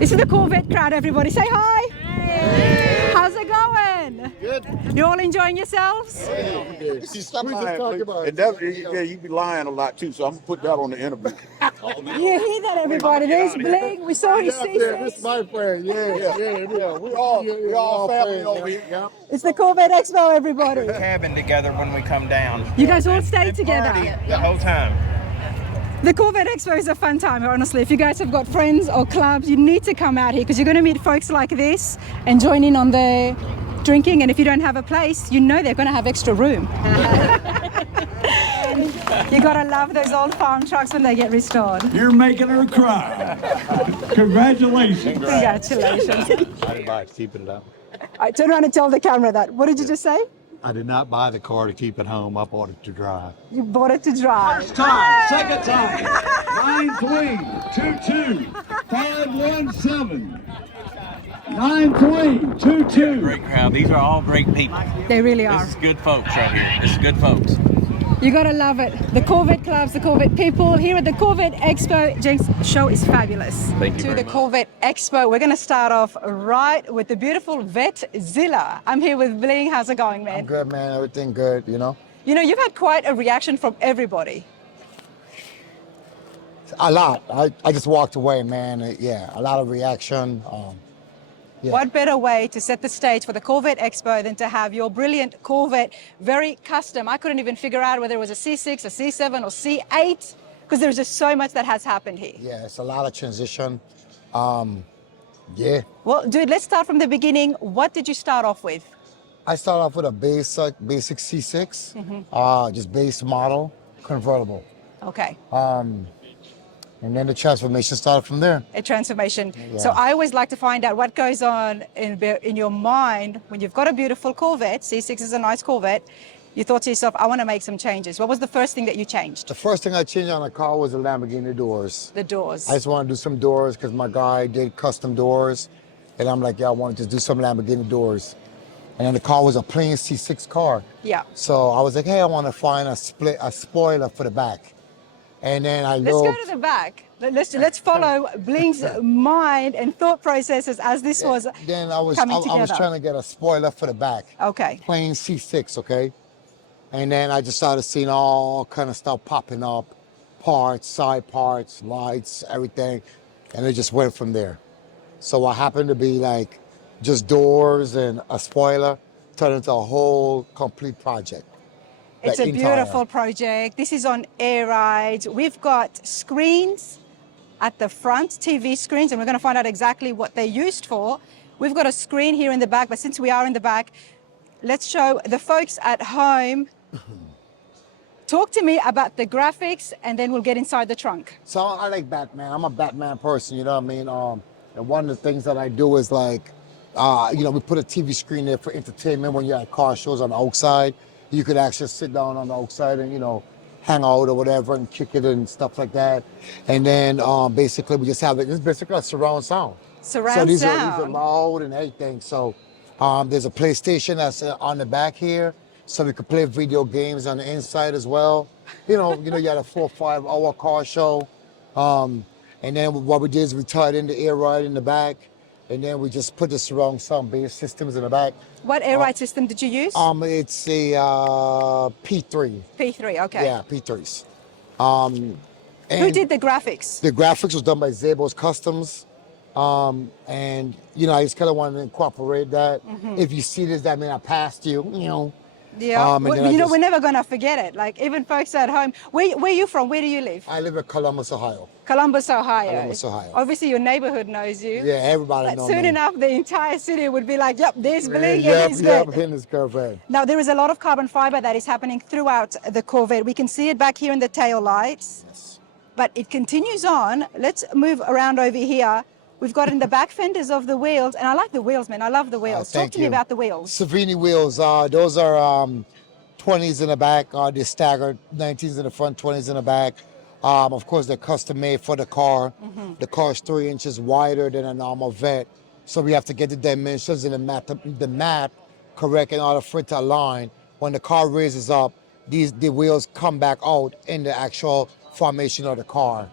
This is the Corvette crowd, everybody. Say hi. Hey. How's it going? Good. You all enjoying yourselves? Stop lying, please. Yeah, you be lying a lot too, so I'm gonna put that on the interview. You hear that, everybody? There's Bling. We saw his Yeah, this is my friend. Yeah. We all family over here. Yeah. It's the Corvette Expo, everybody. Cabin together when we come down. You guys all stay together. Party the whole time. The Corvette Expo is a fun time, honestly. If you guys have got friends or clubs, you need to come out here because you're going to meet folks like this and join in on the drinking. And if you don't have a place, you know they're going to have extra room. You got to love those old farm trucks when they get restored. You're making her cry. Congratulations. Congratulations. I didn't buy it to keep it up. All right, turn around and tell the camera that. What did you just say? I did not buy the car to keep it home. I bought it to drive. You bought it to drive. First time, second time. 9-3, 2-2, 5-1-7. 9-3, 2-2. Great crowd. These are all great people. They really are. This is good folks right here. This is good folks. You gotta love it. The Corvette clubs, the Corvette people here at the Corvette Expo. James, show is fabulous. Thank you To very the much. Corvette Expo, we're gonna start off right with the beautiful Vetzilla. I'm here with Bling. How's it going, man? I'm good, man. Everything good, you know? You know, you've had quite a reaction from everybody. A lot. I just walked away, man. Yeah, a lot of reaction. Yeah. What better way to set the stage for the Corvette Expo than to have your brilliant Corvette, very custom. I couldn't even figure out whether it was a C6, a C7, or C8, because there's just so much that has happened here. Yeah, it's a lot of transition. Yeah. Well, dude, let's start from the beginning. What did you start off with? I started off with a basic C6, just base model, convertible. Okay. And then the transformation started from there. A transformation. Yeah. So I always like to find out what goes on in your mind when you've got a beautiful Corvette. C6 is a nice Corvette. You thought to yourself, I want to make some changes. What was the first thing that you changed? The first thing I changed on the car was the Lamborghini doors. The doors. I just want to do some doors because my guy did custom doors. And I'm like, yeah, I want to just do some Lamborghini doors. And then the car was a plain C6 car. Yeah. So I was like, hey, I want to find a spoiler for the back. And then I Let's go to the back. Let's follow Bling's mind and thought processes as this was Then I was coming trying to get a spoiler for the back. Okay. Plain C6, okay? And then I just started seeing all kind of stuff popping up. Parts, side parts, lights, everything. And it just went from there. So what happened to be like just doors and a spoiler turned into a whole complete project. It's a beautiful project. This is on air rides. We've got screens at the front, TV screens, and we're going to find out exactly what they're used for. We've got a screen here in the back, but since we are in the back, let's show the folks at home. Talk to me about the graphics, and then we'll get inside the trunk. So I like Batman. I'm a Batman person, you know what I mean? And one of the things that I do is like, we put a TV screen there for entertainment when you're at car shows on the outside. You could actually sit down on the outside and, hang out or whatever and kick it and stuff like that. And then basically we just have it's basically a surround sound. Surround so these sound. are loud and everything. So there's a PlayStation that's on the back here. So we could play video games on the inside as well. You had a 4 or 5 hour car show. And then what we did is we tied in the air ride in the back. And then we just put the surround sound bass systems in the back. What air ride system did you use? It's a P3. P3, okay. Yeah, P3s. Who did the graphics? The graphics was done by Zabos Customs. And, I just kind of wanted to incorporate that. If you see this, that means I passed you, Yeah, we're never going to forget it. Like, even folks at home. Where are you from? Where do you live? I live in Columbus, Ohio. Columbus, Ohio. Columbus, Ohio. Obviously, your neighborhood knows you. Yeah, everybody But knows soon me. enough, the entire city would be like, yep, there's Bling Yep, and he's good. in his Corvette. Now, there is a lot of carbon fiber that is happening throughout the Corvette. We can see it back here in the tail lights. Yes. But it continues on. Let's move around over here. We've got in the back fenders of the wheels. And I like the wheels, man. I love the wheels. Talk thank to me you. about the wheels. Savini wheels, those are 20s in the back, they're staggered, 19s in the front, 20s in the back. Of course, they're custom made for the car. The car is 3 inches wider than a normal Vette. So we have to get the dimensions and the map correct in order for it to align. When the car raises up, the wheels come back out in the actual formation of the car.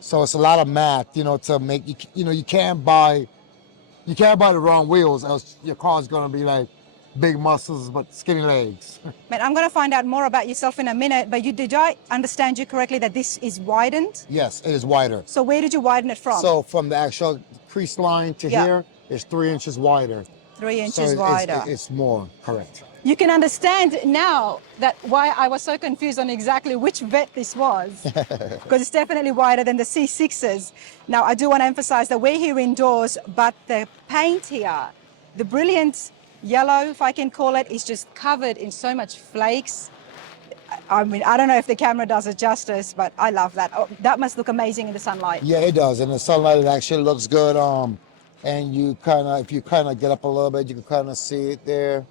So it's a lot of math, to make you can't buy the wrong wheels, else your car's gonna be like big muscles but skinny legs. Man, I'm going to find out more about yourself in a minute, but did I understand you correctly that this is widened? Yes, it is wider. So where did you widen it from? So from the actual crease line to Yeah. here, it's 3 inches wider. 3 inches So wider. It's more, correct. You can understand now that why I was so confused on exactly which vet this was, because it's definitely wider than the C6s. Now, I do want to emphasize that we're here indoors, but the paint here, the brilliant yellow, if I can call it, is just covered in so much flakes. I mean, I don't know if the camera does it justice, but I love that. Oh, that must look amazing in the sunlight. Yeah, it does. In the sunlight, it actually looks good. And if you kind of get up a little bit, you can kind of see it there.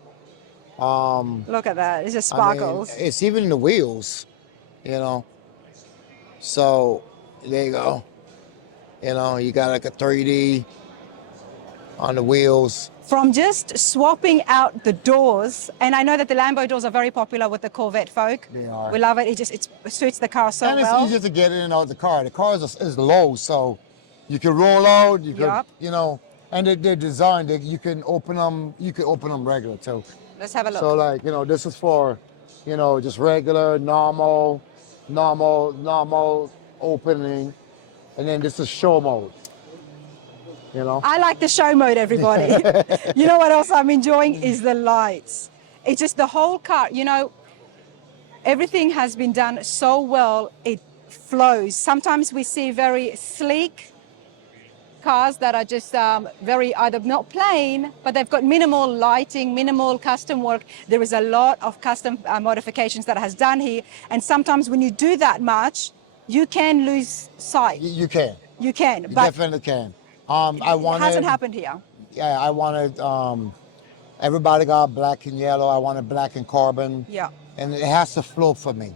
Look at that. It just I mean, sparkles. it's even in the wheels, So there you go. You got like a 3D on the wheels. From just swapping out the doors, and I know that the Lambo doors are very popular with the Corvette folk. They are. We love it. It suits the car so And it's well. easier to get in and out of the car. The car is low, so you can roll out. You Yup. can, and they're designed. You can open them. You can open them regular too. Let's have a look. So like, this is for, just regular, normal opening, and then this is show mode. I like the show mode, everybody. You know what else I'm enjoying is the lights. It's just the whole car, everything has been done so well, it flows. Sometimes we see very sleek cars that are just very either not plain, but they've got minimal lighting, minimal custom work. There is a lot of custom modifications that has done here. And sometimes when you do that much, you can lose sight. You can. You can, You but definitely can. it hasn't happened here. Yeah, I wanted. Everybody got black and yellow. I wanted black and carbon. Yeah. And it has to flow for me.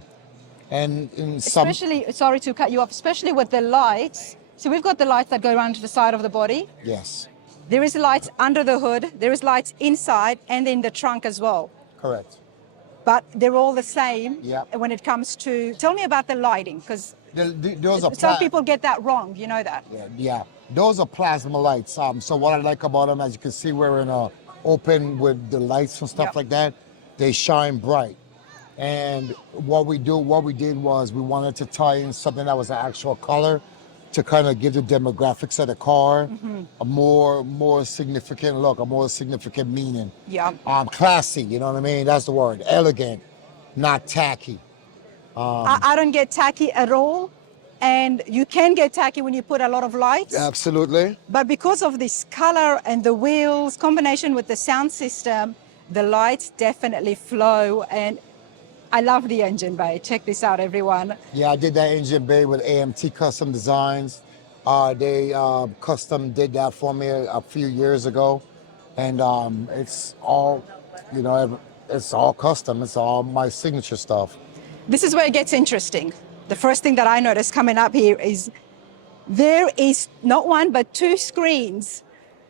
And in some. Especially, sorry to cut you off, especially with the lights. So we've got the lights that go around to the side of the body. Yes. There is lights under the hood. There is lights inside and in the trunk as well. Correct. But they're all the same. Yeah. When it comes to, tell me about the lighting, because Those are some people get that wrong. You know that. Yeah. Those are plasma lights. So what I like about them, as you can see, we're in a open with the lights and stuff Yep. like that. They shine bright. And what we did was we wanted to tie in something that was an actual color to kind of give the demographics of the car a more significant look, a more significant meaning. Yeah. Classy, you know what I mean? That's the word. Elegant, not tacky. I don't get tacky at all. And you can get tacky when you put a lot of lights. Absolutely. But because of this color and the wheels, combination with the sound system, the lights definitely flow. And I love the engine bay. Check this out, everyone. Yeah, I did that engine bay with AMT Custom Designs. They custom did that for me a few years ago. And it's all, it's all custom. It's all my signature stuff. This is where it gets interesting. The first thing that I noticed coming up here is there is not one, but two screens.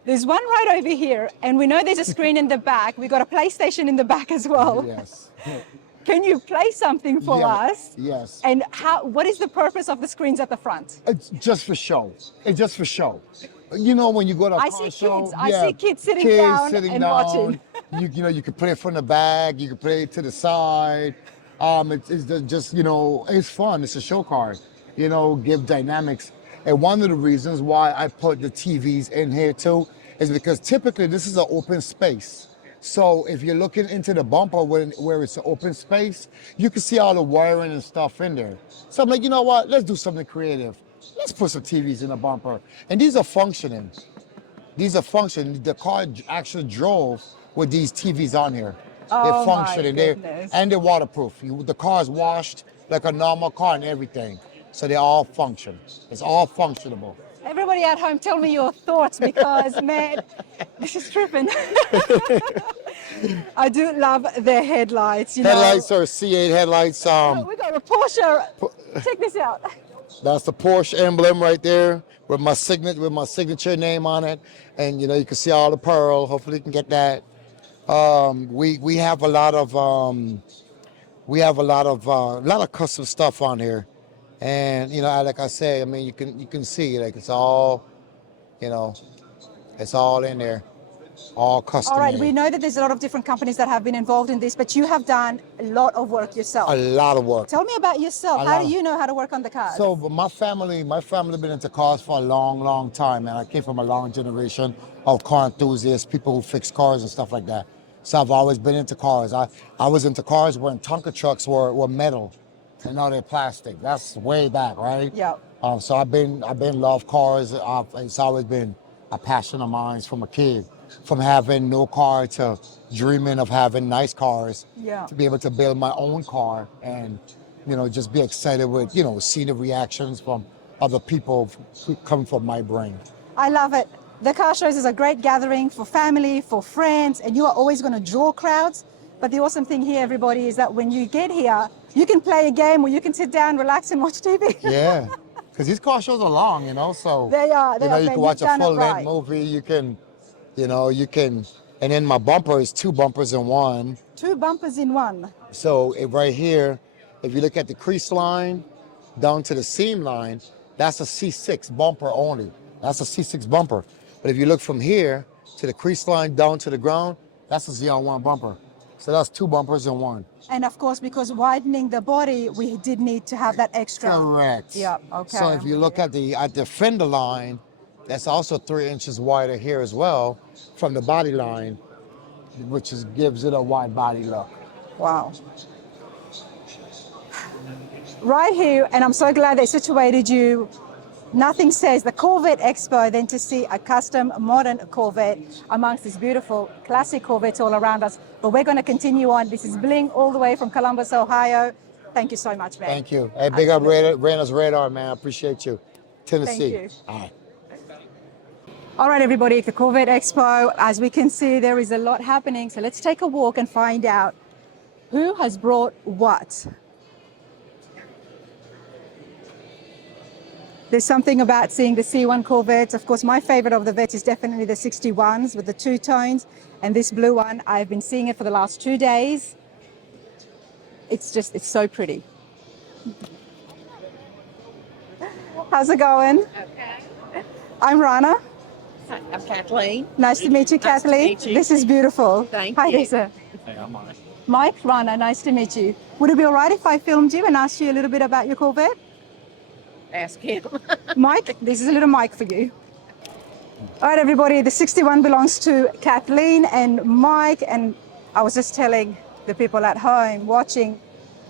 There's one right over here, and we know there's a screen in the back. We've got a PlayStation in the back as well. Yes. Can you play something for Yeah, us? yes. And what is the purpose of the screens at the front? It's just for show. It's just for show. When you go to a I car see show, kids. I see kids sitting down and watching. You can play it from the back. You can play it to the side. It's fun. It's a show car. Give dynamics. And one of the reasons why I put the TVs in here too is because typically this is an open space. So if you're looking into the bumper where it's an open space, you can see all the wiring and stuff in there. So I'm like, you know what? Let's do something creative. Let's put some TVs in the bumper. And these are functioning. The car actually drove with these TVs on here. Oh, They're functioning. my goodness. And they're waterproof. The car is washed like a normal car and everything. So they all function. It's all functionable. Everybody at home, tell me your thoughts because, man, this is tripping. I do love the headlights. Headlights are C8 headlights. We got a Porsche. Check this out. That's the Porsche emblem right there with my signature name on it. And you can see all the pearl. Hopefully you can get that. We have a lot of custom stuff on here. And you know, like I say, I mean, you can see like it's all, you know, it's all in there, all custom All right, we made. know that there's a lot of different companies that have been involved in this, but you have done a lot of work yourself. A lot of work. Tell me about yourself. A How lot do you know how to work on the cars? So, but my family been into cars for a long, long time, and I came from a long generation of car enthusiasts, people who fix cars and stuff like that. So I've always been into cars. I was into cars when Tonka trucks were metal, and now they're plastic. That's way back, right? Yeah. So I've been love cars. It's always been a passion of mine from a kid, from having no car to dreaming of having nice cars. Yeah. To be able to build my own car and, you know, just be excited with, you know, see the reactions from other people who come from my brain. I love it. The car shows is a great gathering for family, for friends, and you are always going to draw crowds. But the awesome thing here, everybody, is that when you get here, you can play a game or you can sit down, relax, and watch TV. Yeah, because these car shows are long, you know, so They are. you know, you can watch a full-length right. movie. You can, you know, and then my bumper is 2 bumpers in one. 2 bumpers in one. So right here, if you look at the crease line down to the seam line, that's a C6 bumper only. That's a C6 bumper. But if you look from here to the crease line down to the ground, that's a Z01 bumper. So that's 2 bumpers in one. And of course, because widening the body, we did need to have that extra. Correct. Yeah, okay. So if you look at the fender line, that's also 3 inches wider here as well from the body line, which gives it a wide body look. Wow. Right here, and I'm so glad they situated you. Nothing says the Corvette Expo than to see a custom modern Corvette amongst these beautiful classic Corvettes all around us. But we're going to continue on. This is Bling all the way from Columbus, Ohio. Thank you so much, man. Thank you. Hey, big up Rana's Radar, man. I appreciate you. Tennessee. Thank you. All right. All right, everybody, at the Corvette Expo, as we can see, there is a lot happening. So let's take a walk and find out who has brought what. There's something about seeing the C1 Corvettes. Of course, my favorite of the Vettes is definitely the 61s with the 2 tones. And this blue one, I've been seeing it for the last 2 days. It's so pretty. How's it going? Okay. I'm Rana. Hi, I'm Kathleen. Nice to meet you, Kathleen. Nice to meet you. This is beautiful. Thank Hi, you. Lisa. Hey, I'm Mike. Mike, Rana, nice to meet you. Would it be all right if I filmed you and asked you a little bit about your Corvette? Ask him. Mike, this is a little mic for you. All right, everybody, the 61 belongs to Kathleen and Mike, and I was just telling the people at home watching,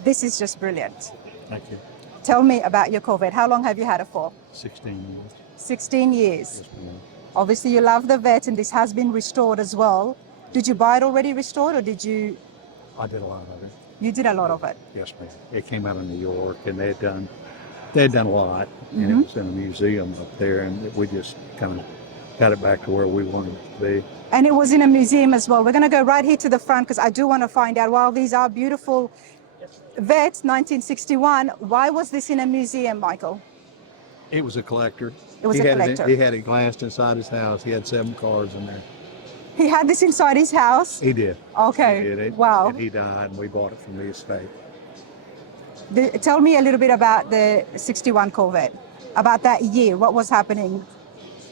this is just brilliant. Thank you. Tell me about your Corvette. How long have you had it for? 16 years. 16 years. Yes, ma'am. Obviously, you love the Vette, and this has been restored as well. Did you buy it already restored, or did you? I did a lot of it. You did a lot of it. Yes, ma'am. It came out of New York, and they had done a lot, and Mm-hmm. it was in a museum up there, and we just kind of got it back to where we wanted it to be. And it was in a museum as well. We're going to go right here to the front because I do want to find out, while these are beautiful Vettes, 1961, why was this in a museum, Michael? It was a collector. It was a collector. He had it glassed inside his house. He had 7 cars in there. He had this inside his house? He did. Okay. He did it. Wow. And he died, and we bought it from the estate. Tell me a little bit about the 61 Corvette, about that year. What was happening?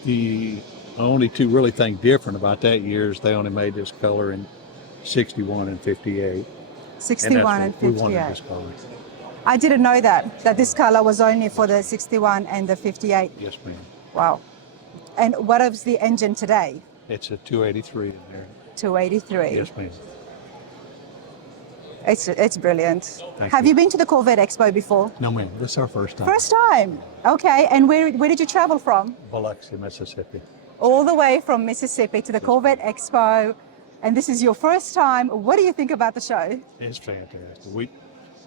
The only 2 really things different about that year is they only made this color in 61 and 58. 61 and We wanted 58. this color. I didn't know that this color was only for the 61 and the 58. Yes, ma'am. Wow. And what is the engine today? It's a 283 in there. 283. Yes, ma'am. It's brilliant. Thank Have you. you been to the Corvette Expo before? No, ma'am. This is our first time. First time. Okay. And where did you travel from? Biloxi, Mississippi. All the way from Mississippi to the Corvette Expo. And this is your first time. What do you think about the show? It's fantastic.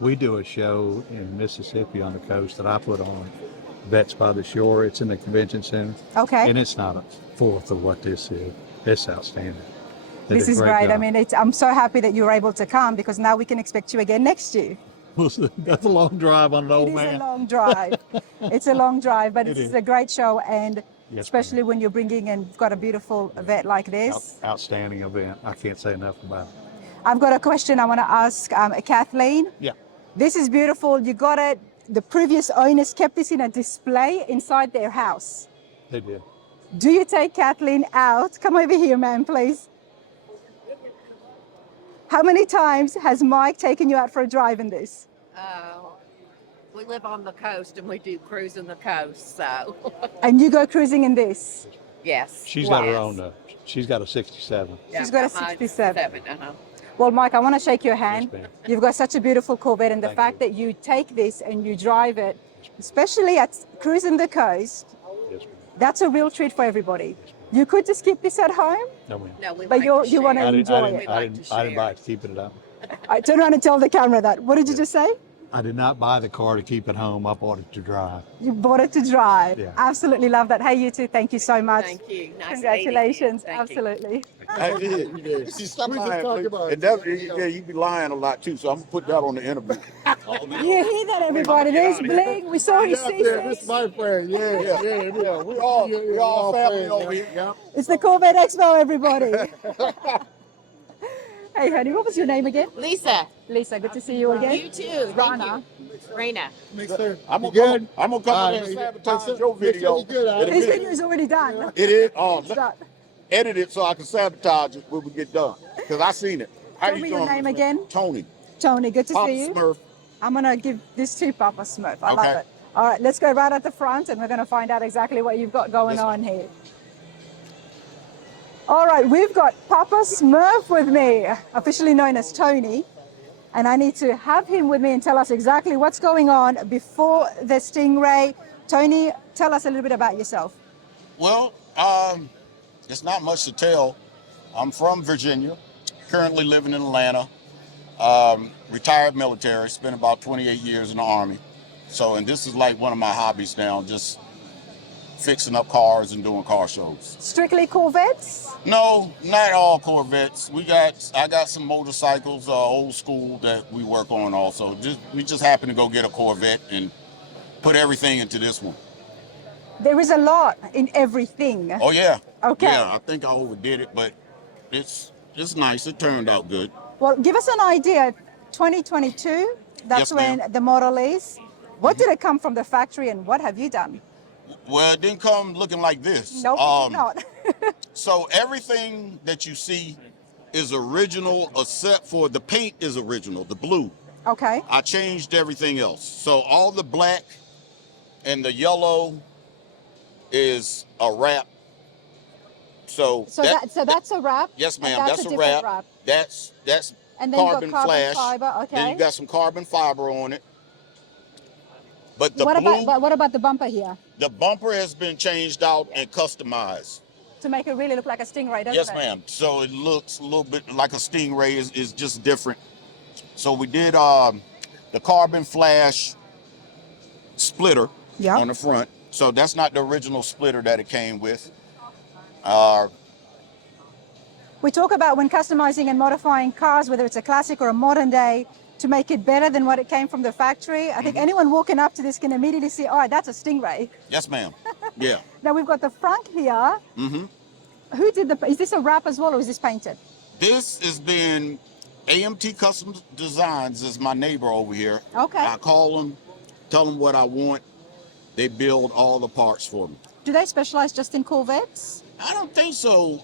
We do a show in Mississippi on the coast that I put on, Vets by the Shore. It's in the convention center. Okay. And it's not a fourth of what this is. It's outstanding. They This did a is great. I job. mean, I'm so happy that you were able to come because now we can expect you again next year. That's a long drive on an old It is man. a long drive. It's a long drive, but It it's is. a great show, and Yes, especially when you're bringing and got a beautiful vet like this. Outstanding event. I can't say enough about it. I've got a question I want to ask Kathleen. Yeah. This is beautiful. You got it. the previous owners kept this in a display inside their house. They did. Do you take Kathleen out? Come over here, ma'am, please. How many times has Mike taken you out for a drive in this? We live on the coast and we do cruising the coast, so And you go cruising in this? yes. She's got her Yes. own, she's got a 67. She's got a mine's 67. Uh-huh. Well, Mike, I want to shake your hand. Yes, ma'am. You've got such a beautiful Corvette, and the Thank fact you. that you take this and you drive it, especially at cruising the coast, Yes, ma'am. that's a real treat for everybody. You could just keep this at home. No, ma'am. No, we But like you to wanna share. enjoy it. We like to I didn't buy share. it to keep it at home. I turn around and tell the camera that. What did you just say? I did not buy the car to keep at home. I bought it to drive. You bought it to drive. Yeah. Absolutely love that. Hey, you too. Thank you so much. Thank you. Nice Congratulations. meeting you. Thank you. Absolutely. I did. See, stop We lying, just talking please. about it. And that, yeah, you be lying a lot too, so I'm gonna put that on the interview. You hear that, everybody? There's Bling. We saw his Yeah, this CC. is my friend. Yeah, yeah, yeah. We all family over here. Yeah. It's the Corvette Expo, everybody. Hey, honey, what was your name again? Lisa, Lisa, good to see you again. you too. Thank Rana. you. Rena. I'm You gonna good? I'm gonna come in and sabotage your video. You good, in a Alex? His minute. video is already done. It is. Done. Edit it so I can sabotage it when we get done. Cause I seen it. How Tell me your name again. Tony. Tony, good to Papa see you. Smurf. I'm going to give this to Papa Smurf. I love Okay. it. All right, let's go right at the front and we're going to find out exactly what you've got going Yes, on here. All right, we've got Papa Smurf with me, officially known as Tony. And I need to have him with me and tell us exactly what's going on before the Stingray. Tony, tell us a little bit about yourself. Well, it's not much to tell. I'm from Virginia, currently living in Atlanta. Retired military, spent about 28 years in the Army. So, and this is like one of my hobbies now, just fixing up cars and doing car shows. Strictly Corvettes? No, not all Corvettes. I got some motorcycles, old school that we work on also. We just happen to go get a Corvette and put everything into this one. There is a lot in everything. Oh yeah. Okay. Yeah, I think I overdid it, but it's nice. It turned out good. Well, give us an idea. 2022, that's Yes, ma'am. when the model is. What did it come from the factory and what have you done? Well, it didn't come looking like this. No, it did not. So everything that you see is original except for the paint is original, the blue. Okay. I changed everything else. So all the black and the yellow is a wrap. So that's a wrap. yes, ma'am, and that's a different wrap. That's And then you carbon got carbon flash. fiber. Okay. Then you got some carbon fiber on it. But the what blue, about the bumper here? the bumper has been changed out and customized. To make it really look like a Stingray, doesn't Yes, it? ma'am. So it looks a little bit like a Stingray, is just different. So we did the carbon flash splitter Yeah. on the front. So that's not the original splitter that it came with. We talk about when customizing and modifying cars, whether it's a classic or a modern day, to make it better than what it came from the factory. I think anyone walking up to this can immediately see, oh, that's a Stingray. Yes, ma'am. Yeah. Now we've got the front here. Mm-hmm. Who did is this a wrap as well or is this painted? This has been AMT Custom Designs is my neighbor over here. Okay. I call them, tell them what I want. They build all the parts for me. Do they specialize just in Corvettes? I don't think so.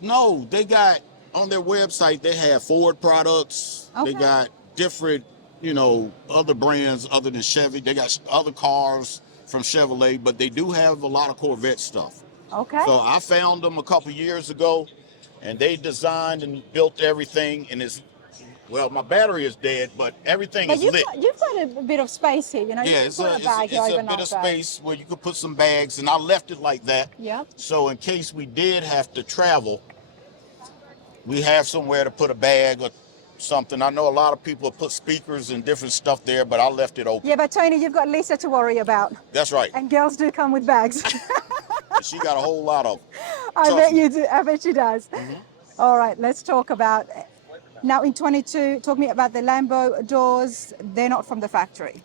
No, they got on their website, they have Ford products. Okay. They got different, other brands other than Chevy. They got other cars from Chevrolet, but they do have a lot of Corvette stuff. Okay. So I found them a couple years ago and they designed and built everything. And my battery is dead, but everything But is you've lit. got a bit of space here, Yeah, you can it's put a a bag here, bit overnight of bag. space where you could put some bags, and I left it like that. Yeah. So in case we did have to travel, we have somewhere to put a bag or something. I know a lot of people put speakers and different stuff there, but I left it open. Yeah, but Tony, you've got Lisa to worry about. That's right. And girls do come with bags. She got a whole lot of them. I Trust bet me. you do. I bet she does. All right, let's talk about, now in 22, talk me about the Lambo doors. They're not from the factory.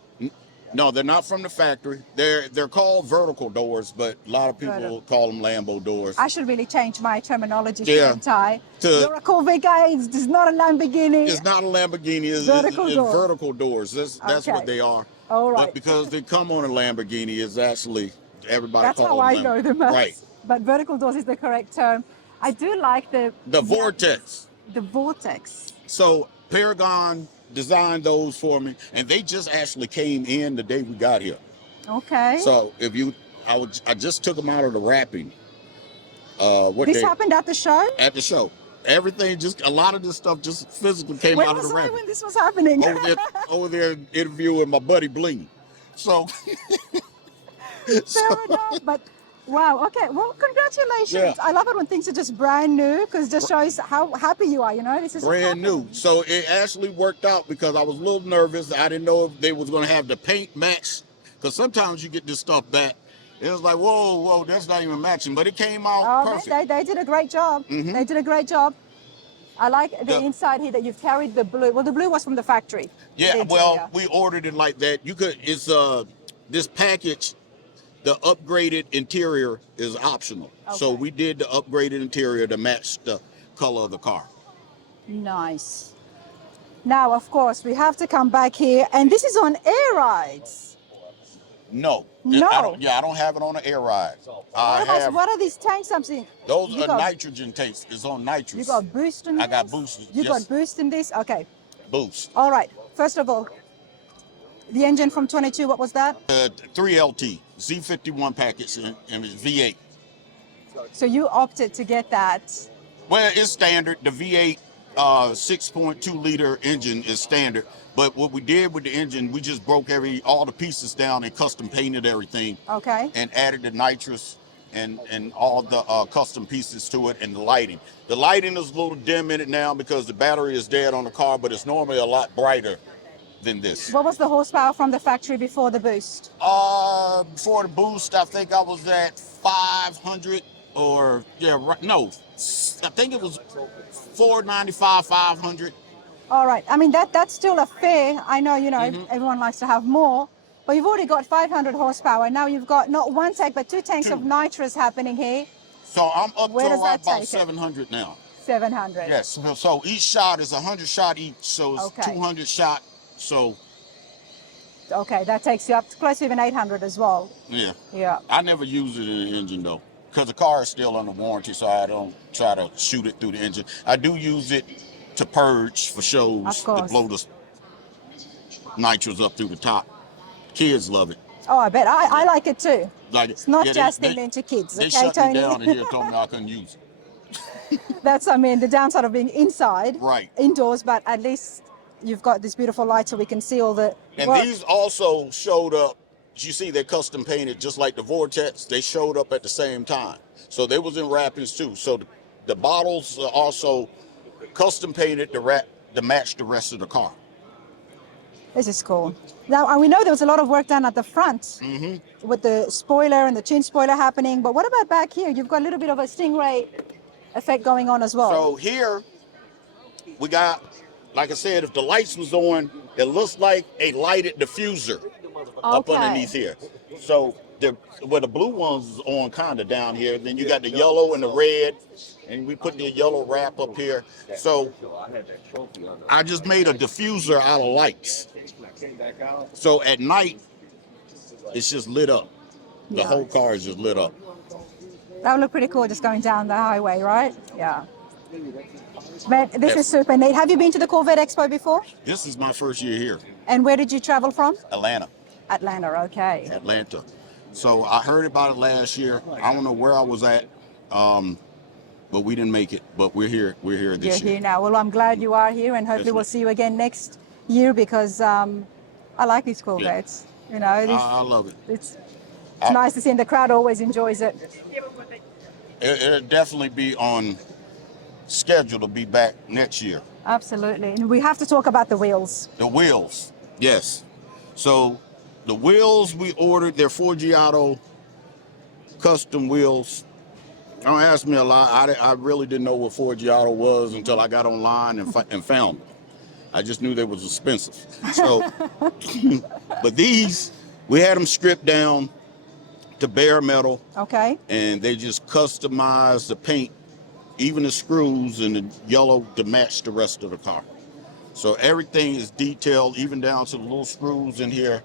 No, they're not from the factory. They're called vertical doors, but a lot of people call them Lambo doors. I should really change my terminology, Yeah. shouldn't I? To- You're a Corvette guy, it's not a Lamborghini. It's not a Lamborghini. It's Vertical it's doors. vertical doors. That's Okay. what they are. All right. But because they come on a Lamborghini, it's actually everybody That's calls how I them know them as. right. But vertical doors is the correct term. I do like The yeah, Vortex. the vortex. So Paragon designed those for me, and they just actually came in the day we got here. Okay. So if you, I just took them out of the wrapping. This happened at the show? At the show. Everything, just a lot of this stuff just physically came Where out of was the I wrapping. when this was happening? Over there interviewing my buddy Bling. So, Fair enough. But wow, okay. Well, congratulations. Yeah. I love it when things are just brand new because it just shows how happy you are, you know? This is brand new. happening. So it actually worked out because I was a little nervous. I didn't know if they was going to have the paint match, because sometimes you get this stuff back. It was like, whoa, that's not even matching. But it came out perfect. They did a great job. Mhm. They did a great job. I like the The- inside here that you've carried the blue. Well, the blue was from the factory. Yeah, The well, interior. we ordered it like that. You could, it's this package, the upgraded interior is optional. So Okay. we did the upgraded interior to match the color of the car. Nice. Now, of course, we have to come back here, and this is on air rides. No. No. I don't have it on an air ride. I have, What are these tanks I'm seeing? those You are got- nitrogen tanks. It's on nitrous. You got boost in this? I got boosters, You yes. got boost in this? Okay. Boost. All right. First of all, the engine from 22, what was that? 3LT, Z51 package, and it's V8. So you opted to get that. Well, it's standard. The V8 6.2 liter engine is standard. But what we did with the engine, we just broke all the pieces down and custom painted everything Okay. and added the nitrous and all the custom pieces to it, and the lighting. The lighting is a little dim in it now because the battery is dead on the car, but it's normally a lot brighter than this. What was the horsepower from the factory before the boost? Before the boost, I think I was at 500 or, yeah, right, no, I think it was 495, 500. All right. I mean, that's still a fair. I know, Mm-hmm. everyone likes to have more, but you've already got 500 horsepower. Now you've got not one tank, but two tanks of nitrous happening here. So I'm up Where to does right that about take it? 700 now. 700. Yes, so each shot is 100 shot each, so it's Okay. 200 shot. So, Okay, that takes you up to close to even 800 as well. yeah. Yeah. I never use it in the engine though, because the car is still under warranty, so I don't try to shoot it through the engine. I do use it to purge for shows, Of to course. blow the nitrous up through the top. Kids love it. Oh, I bet. I like it too. Like, It's not yeah, just they, into kids, They okay, shut Tony? me down in here, told me I couldn't use it. That's, the downside of being inside, Right. indoors, but at least you've got this beautiful light so we can see all the And work. these also showed up. You see, they're custom painted just like the Vortex. They showed up at the same time, so they was in wrappings too. So the bottles are also custom painted to match the rest of the car. This is cool. Now, and we know there was a lot of work done at the front Mm-hmm. with the spoiler and the chin spoiler happening, but what about back here? You've got a little bit of a stingray effect going on as well. So here we got, like I said, if the lights was on, it looks like a lighted diffuser up Okay. underneath here. So where the blue ones is on kind of down here, then you got the yellow and the red, and we put the yellow wrap up here. So I just made a diffuser out of lights. So at night, it's just lit up. The Yeah. whole car is just lit up. That would look pretty cool just going down the highway, right? Yeah. But this Yes. is super neat. Have you been to the Corvette Expo before? This is my first year here, And where did you travel from? Atlanta. Okay. Atlanta. So I heard about it last year. I don't know where I was at, but we didn't make it. But we're here. We're here You're this year. here now. Well, I'm glad you are here, and hopefully Yes, we'll ma'am. see you again next year because I like these Corvettes. You know, I love it. it's nice to see, and the crowd always enjoys it. It'll definitely be on schedule to be back next year. Absolutely. And we have to talk about the wheels. The wheels, yes. So the wheels we ordered, they're Forgiato custom wheels. Don't ask me a lot. I really didn't know what Forgiato was until I got online and found them. I just knew they was expensive. So, but these, we had them stripped down to bare metal, Okay. and they just customized the paint, even the screws and the yellow to match the rest of the car. So everything is detailed, even down to the little screws in here.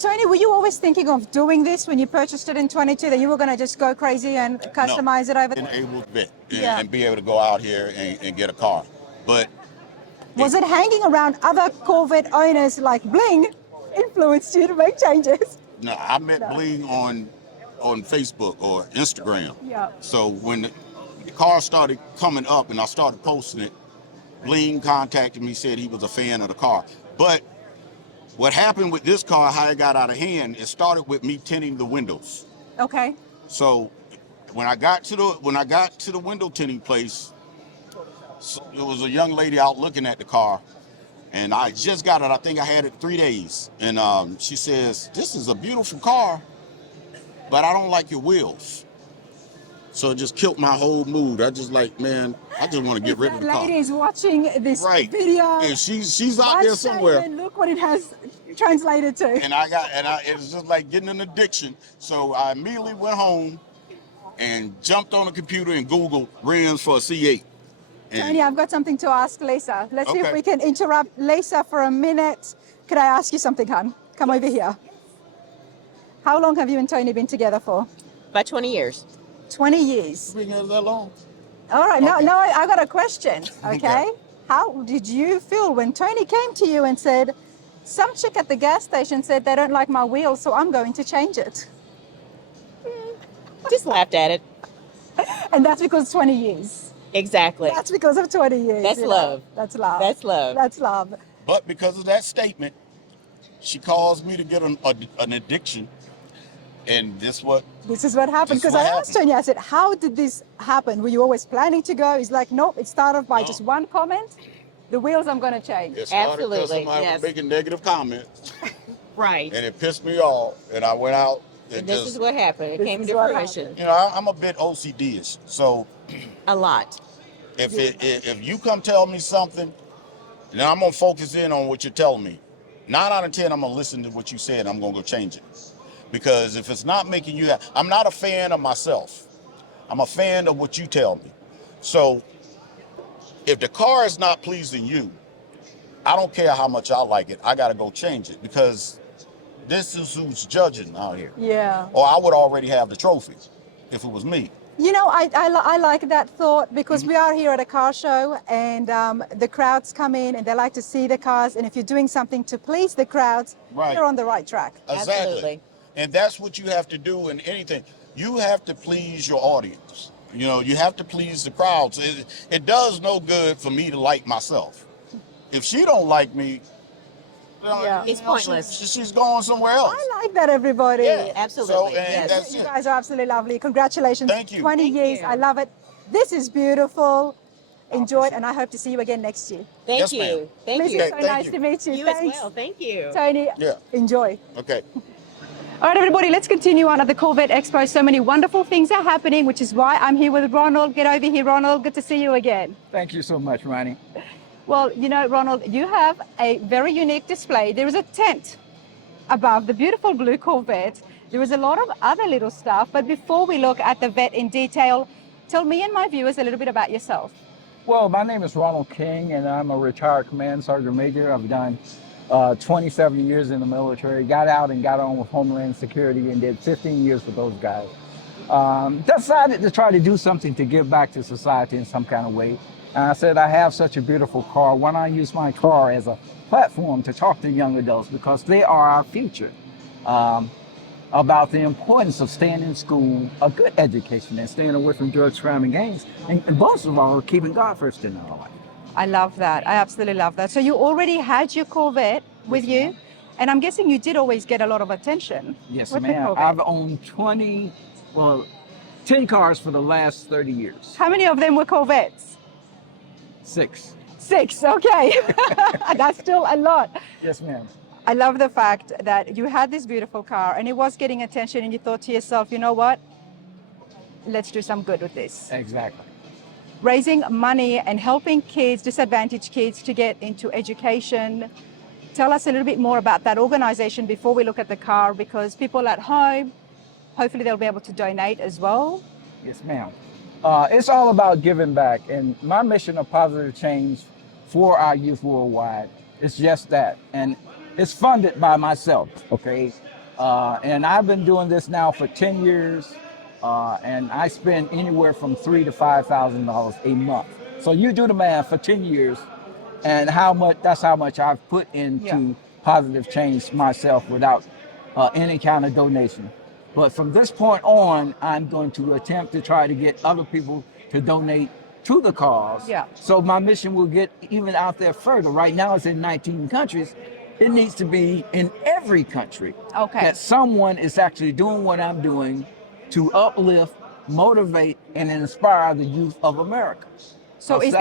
Tony, were you always thinking of doing this when you purchased it in 22, that you were going to just go crazy and customize it over? Been able to vet Yeah. and be able to go out here and get a car. But Was it hanging around other Corvette owners like Bling influenced you to make changes? no, I met Bling on Facebook or Instagram. Yeah. So when the car started coming up and I started posting it, Bling contacted me, said he was a fan of the car. But what happened with this car, how it got out of hand, it started with me tinting the windows. Okay. So when I got to the window tinting place, there was a young lady out looking at the car, and I just got it. I think I had it 3 days, and she says, "This is a beautiful car, but I don't like your wheels." So it just killed my whole mood. I just like, man, I just want to get rid of the car. Lady is watching this Right. video. And she's out there somewhere. And look what it has translated to. And it was just like getting an addiction. So I immediately went home and jumped on the computer and Googled rims for a C8. And Tony, I've got something to ask Lisa. Let's see if Okay. we can interrupt Lisa for a minute. Could I ask you something, hon? Come over here. How long have you and Tony been together for? About 20 years. 20 years. been here that long. All right, Okay. now I got a question, okay? Okay. How did you feel when Tony came to you and said, some chick at the gas station said they don't like my wheels, so I'm going to change it? Just laughed at it. And that's because 20 years. Exactly. That's because of 20 years. That's you know? love. That's love. That's love. That's love. But because of that statement, she caused me to get an addiction. And this what This is what happened. This is Because what I asked happened. Tony, I said, how did this happen? Were you always planning to go? He's like, nope, it started by No. just one comment. The wheels I'm going to change. it started because Absolutely, somebody yes. was making negative comments, Right. and it pissed me off. And I went out and And this just, is what happened. It This came is to what fruition. you know, I'm a bit OCD-ish. So A lot. if you come tell me something, then I'm gonna focus in on what you're telling me. 9 out of 10, I'm gonna listen to what you said. I'm gonna go change it. Because if it's not making you happy, I'm not a fan of myself. I'm a fan of what you tell me. So if the car is not pleasing you, I don't care how much I like it. I gotta go change it because this is who's judging out here. Yeah. Or I would already have the trophy if it was me. You know, I like that thought because we are here at a car show and the crowds come in and they like to see the cars. And if you're doing something to please the crowds, Right. you're on the right track. Exactly. Absolutely. And that's what you have to do in anything. You have to please your audience. You know, you have to please the crowds. It does no good for me to like myself. If she don't like me, Yeah. It's pointless. She's going somewhere else. I like that, everybody. Yeah. Absolutely, So, and yes. that's You it. guys are absolutely lovely. Congratulations. Thank you. 20 Thank years. you. I love it. This is beautiful. Enjoy it, and I hope to see you again next year. Thank Yes, you. ma'am. Thank Liz, you. it's so Thank nice you. to meet you. You as Thanks, well. Thank you. Tony. Yeah. Enjoy. Okay. All right, everybody, let's continue on at the Corvette Expo. So many wonderful things are happening, which is why I'm here with Ronald. Get over here, Ronald. Good to see you again. Thank you so much, Ronnie. Well, you know, Ronald, you have a very unique display. There is a tent above the beautiful blue Corvette. There is a lot of other little stuff. But before we look at the vet in detail, tell me and my viewers a little bit about yourself. Well, my name is Ronald King, and I'm a retired Command Sergeant Major. I've done 27 years in the military, got out and got on with Homeland Security and did 15 years with those guys. Decided to try to do something to give back to society in some kind of way. And I said, I have such a beautiful car. Why not use my car as a platform to talk to young adults because they are our future. About the importance of staying in school, a good education, and staying away from drugs, crime, and gangs, and most of all, keeping God first in our life. I love that. I absolutely love that. So you already had your Corvette with you, and I'm guessing you did always get a lot of attention. Yes, with the ma'am. Corvette. I've owned 10 cars for the last 30 years. How many of them were Corvettes? 6. 6, okay. That's still a lot. Yes, ma'am. I love the fact that you had this beautiful car and it was getting attention and you thought to yourself, you know what? Let's do some good with this. Exactly. Raising money and helping kids, disadvantaged kids, to get into education. Tell us a little bit more about that organization before we look at the car, because people at home, hopefully they'll be able to donate as well. Yes, ma'am. It's all about giving back. And my mission of positive change for our youth worldwide is just that. And it's funded by myself, okay? And I've been doing this now for 10 years, and I spend anywhere from $3,000 to $5,000 a month. So you do the math for 10 years, and that's how much I've put into positive change myself without any kind of donation. But from this point on, I'm going to attempt to try to get other people to donate to the cause. Yeah. So my mission will get even out there further. Right now it's in 19 countries. It needs to be in every country. Okay. That someone is actually doing what I'm doing to uplift, motivate, and inspire the youth of America. So does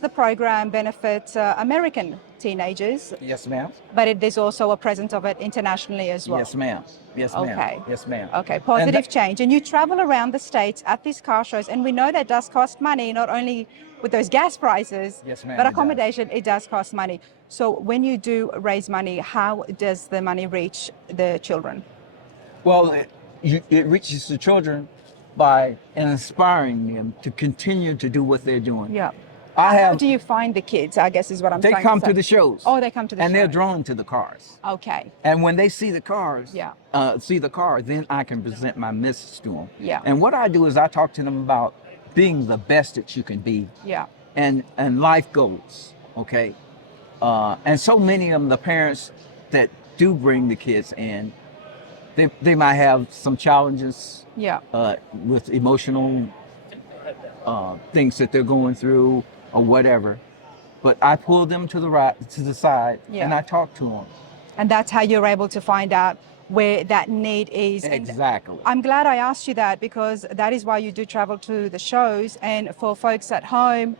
the program benefit American teenagers? Yes, ma'am. But there's also a presence of it internationally as well. Yes, ma'am. Yes, ma'am. Okay. Yes, ma'am. Okay, positive change. And you travel around the States at these car shows, and we know that does cost money, not only with those gas prices, Yes, ma'am, but it does. accommodation, it does cost money. So when you do raise money, how does the money reach the children? Well, it reaches the children by inspiring them to continue to do what they're doing. Yeah. How How do you find the kids, I guess is what I'm They trying come to say. to the shows. Oh, they come to the and they're shows. drawn to the cars. Okay. And when they see the cars, Yeah. see the car, then I can present my message to them. Yeah. And what I do is I talk to them about being the best that you can be, Yeah. and life goals. Okay. And so many of them, the parents that do bring the kids in, they might have some challenges. Yeah. With emotional things that they're going through or whatever, but I pull them to the side, and I talk to them. And that's how you're able to find out where that need is. Exactly. And I'm glad I asked you that, because that is why you do travel to the shows. And for folks at home,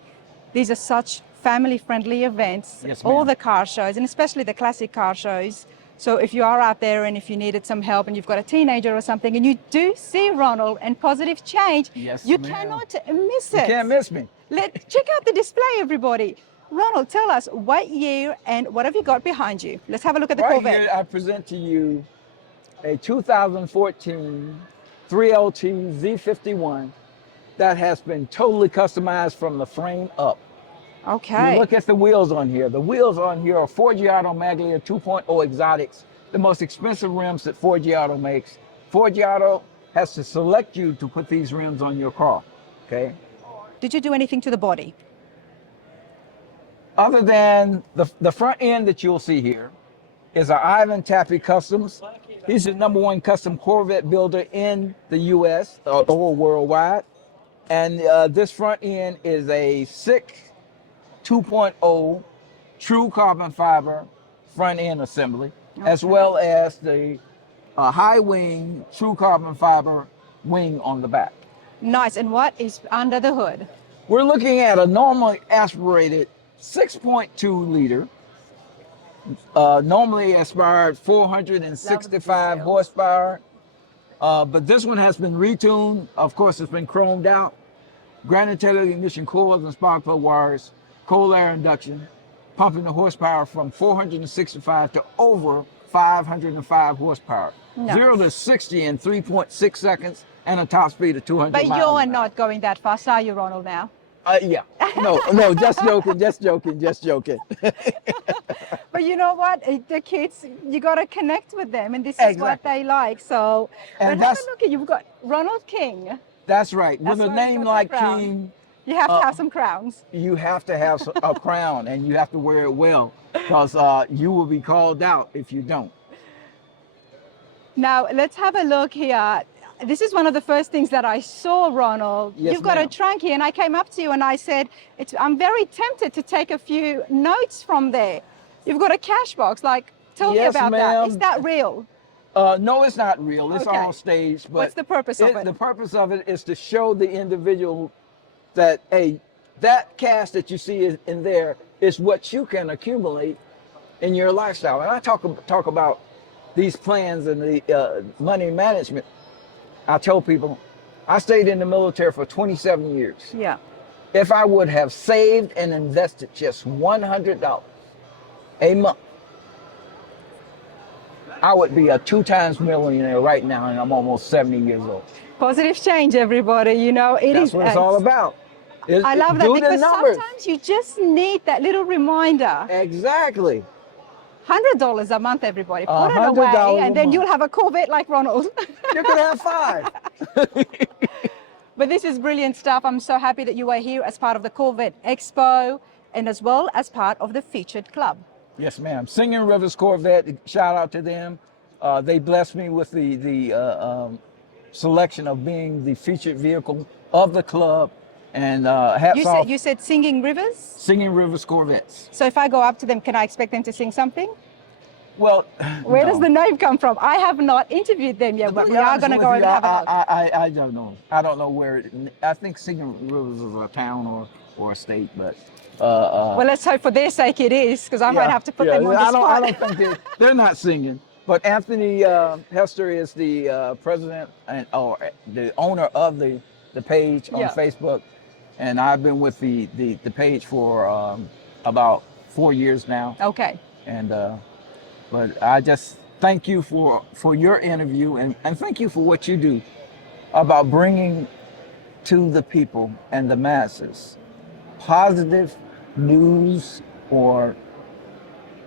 these are such family-friendly events. Yes, all ma'am. the car shows, and especially the classic car shows. So if you are out there and if you needed some help and you've got a teenager or something and you do see Ronald and positive change, Yes, you ma'am. cannot miss it. You can't miss me. Check out the display, everybody. Ronald, tell us what year and what have you got behind you? Let's have a look at the Right Corvette. here, I present to you a 2014 3LT Z51 that has been totally customized from the frame up. Okay. You look at the wheels on here. The wheels on here are Ford Giotto Maglia 2.0 exotics, the most expensive rims that Ford Giotto makes. Ford Giotto has to select you to put these rims on your car, okay? Did you do anything to the body? Other than the front end that you'll see here is our Ivan Tappy Customs. He's the #1 custom Corvette builder in the U.S. Or worldwide. And this front end is a 2.0 true carbon fiber front end assembly, as well as the high wing true carbon fiber wing on the back. Nice. And what is under the hood? We're looking at a normally aspirated 6.2 liter, normally aspired 465 horsepower, but this one has been retuned. Of course, it's been chromed out. Granite tailored ignition coils and spark plug wires, cold air induction, pumping the horsepower from 465 to over 505 horsepower. Nice. 0 to 60 in 3.6 seconds and a top speed of 200 But miles you're an hour. not going that fast, are you, Ronald, now? Yeah. No, just joking, just joking, just joking. But you know what? The kids, you got to connect with them, and this is what Exactly. they like. So, And but have that's- a look at, you've got Ronald King. That's right. That's With a why you name got like the crown. King, You have to have some crowns. you have to have a crown, and you have to wear it well, because you will be called out if you don't. Now, let's have a look here. This is one of the first things that I saw, Ronald. Yes, You've got a ma'am. trunk here, and I came up to you and I said, I'm very tempted to take a few notes from there. You've got a cash box. Like, tell me Yes, about that. ma'am. Is that real? No, it's not real. It's Okay. all staged. But What's the purpose of it? The purpose of it is to show the individual that, hey, that cash that you see in there is what you can accumulate in your lifestyle. And I talk about these plans and the money management. I tell people, I stayed in the military for 27 years. Yeah. If I would have saved and invested just $100 a month, I would be a 2 times millionaire right now, and I'm almost 70 years old. Positive change, everybody. You know, it That's is. what it's all about. I love that, Do the because numbers. sometimes you just need that little reminder. Exactly. $100 a month, everybody. Put it $100 away, a and then month. you'll have a Corvette like Ronald. You could have 5. But this is brilliant stuff. I'm so happy that you are here as part of the Corvette Expo and as well as part of the featured club. Yes, ma'am. Singing Rivers Corvette, shout out to them. They blessed me with the selection of being the featured vehicle of the club. And hats off. You said Singing Rivers? Singing Rivers Corvettes. So if I go up to them, can I expect them to sing something? Well, Where no. does the name come from? I have not interviewed them yet, but we are going to go over and have a look. I don't know. I don't know where. I think Singing Rivers is a town or a state, but. Well, let's hope for their sake it is, because I might have to put them on the spot. I don't think they're not singing. But Anthony Hester is the president or the owner of the page on Facebook, and I've been with the page for about 4 years now. Okay. And but I just thank you for your interview and thank you for what you do about bringing to the people and the masses positive news or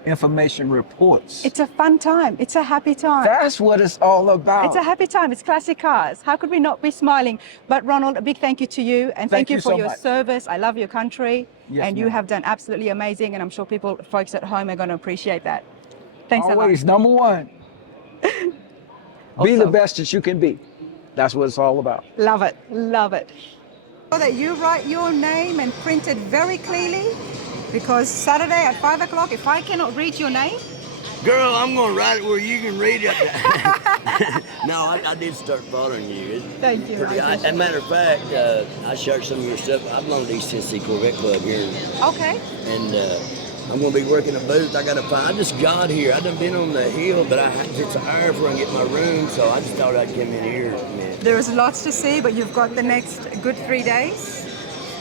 information reports. It's a fun time. It's a happy time. That's what it's all about. It's a happy time. It's classic cars. How could we not be smiling? But Ronald, a big thank you to you, and thank you for so your much. service. I love your country, Yes, and you ma'am. have done absolutely amazing, and I'm sure folks at home are going to appreciate that. Thanks Always, a lot. number one. Be the best that you can be. That's what it's all about. Love it. Love it. So that you write your name and print it very clearly, because Saturday at 5 o'clock, if I cannot read your name, Girl, I'm gonna write it where you can read it. No, I did start following you. Thank you. As a matter of fact, I shared some of your stuff. I belong to East Tennessee Corvette Club here, okay. and I'm gonna be working a booth. I just got here. I done been on the hill, but it's an hour before I get my room, so I just thought I'd come in here. There's lots to see, but you've got the next good 3 days.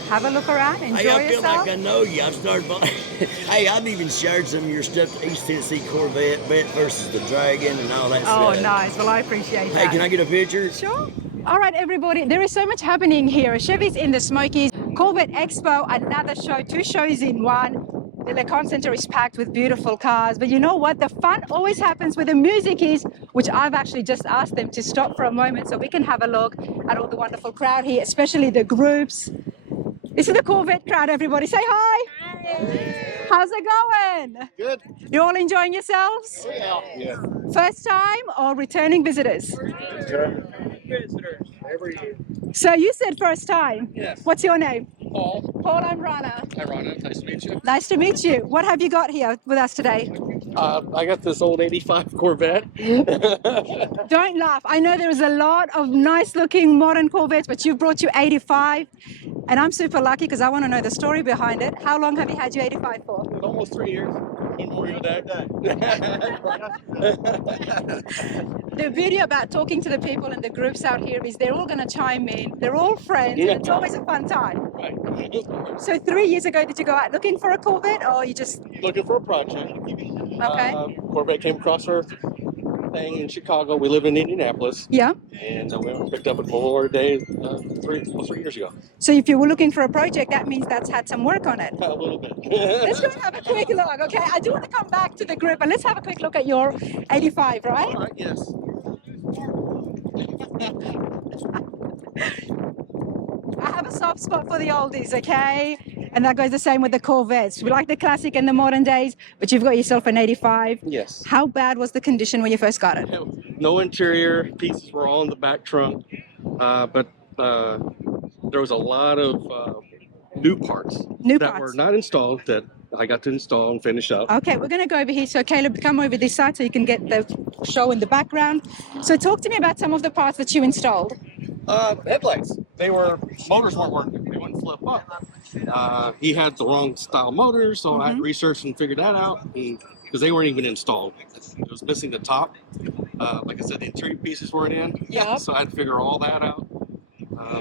Have a look around, enjoy Hey, I feel yourself. like I know you. I've started. Hey, I've even shared some of your stuff to East Tennessee Corvette versus the Dragon and all that Oh, stuff. nice. Well, I appreciate that. Hey, can I get a picture? Sure. All right, everybody. There is so much happening here. Chevy's in the Smokies, Corvette Expo, another show, 2 shows in one. The LeCon Center is packed with beautiful cars. But you know what? The fun always happens where the music is, which I've actually just asked them to stop for a moment so we can have a look at all the wonderful crowd here, especially the groups. This is the Corvette crowd, everybody. Say hi. Hi. How's it going? Good. You all enjoying yourselves? Yeah. First time or returning visitors? Visitors every year. So you said first time? Yes. What's your name? Paul. Paul, I'm Rana. Hi, Ronna. Nice to meet you. Nice to meet you. What have you got here with us today? I got this old '85 Corvette. Don't laugh. I know there's a lot of nice looking modern Corvettes, but you brought your 85. And I'm super lucky because I want to know the story behind it. How long have you had your 85 for? Almost 3 years. Memorial Day. The beauty about talking to the people in the groups out here is they're all going to chime in. They're all friends, and it's always a fun time. Right. So 3 years ago, did you go out looking for a Corvette, or you just... Looking for a project. Okay. Corvette came across our thing in Chicago. We live in Indianapolis. Yeah. And we picked up at Memorial Day 3 years ago. So if you were looking for a project, that means that's had some work on it. A little bit. Let's go have a quick look, okay? I do want to come back to the group, but let's have a quick look at your 85, right? All right, yes. I have a soft spot for the oldies, okay? And that goes the same with the Corvettes. We like the classic and the modern days, but you've got yourself an 85. Yes. How bad was the condition when you first got it? No interior pieces were all in the back trunk, but there was a lot of new parts that were not installed that I got to install and finish up. Okay, we're going to go over here. So Caleb, come over this side so you can get the show in the background. So talk to me about some of the parts that you installed. Headlights. Motors weren't working. They wouldn't flip up. He had the wrong style motors, so I researched and figured that out because they weren't even installed. It was missing the top. Like I said, the interior pieces weren't in. Yeah. So I had to figure all that out.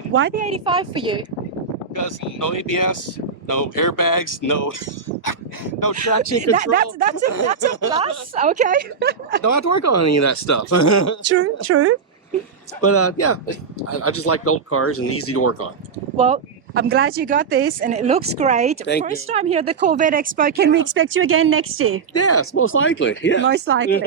Why the 85 for you? Because no ABS, no airbags, no traction control. That's a plus. Okay. Don't have to work on any of that stuff. True. But yeah, I just like old cars and easy to work on. Well, I'm glad you got this, and it looks great. Thank First you. time here at the Corvette Expo. Can we expect you again next year? Yes, most likely. Yeah. Most likely.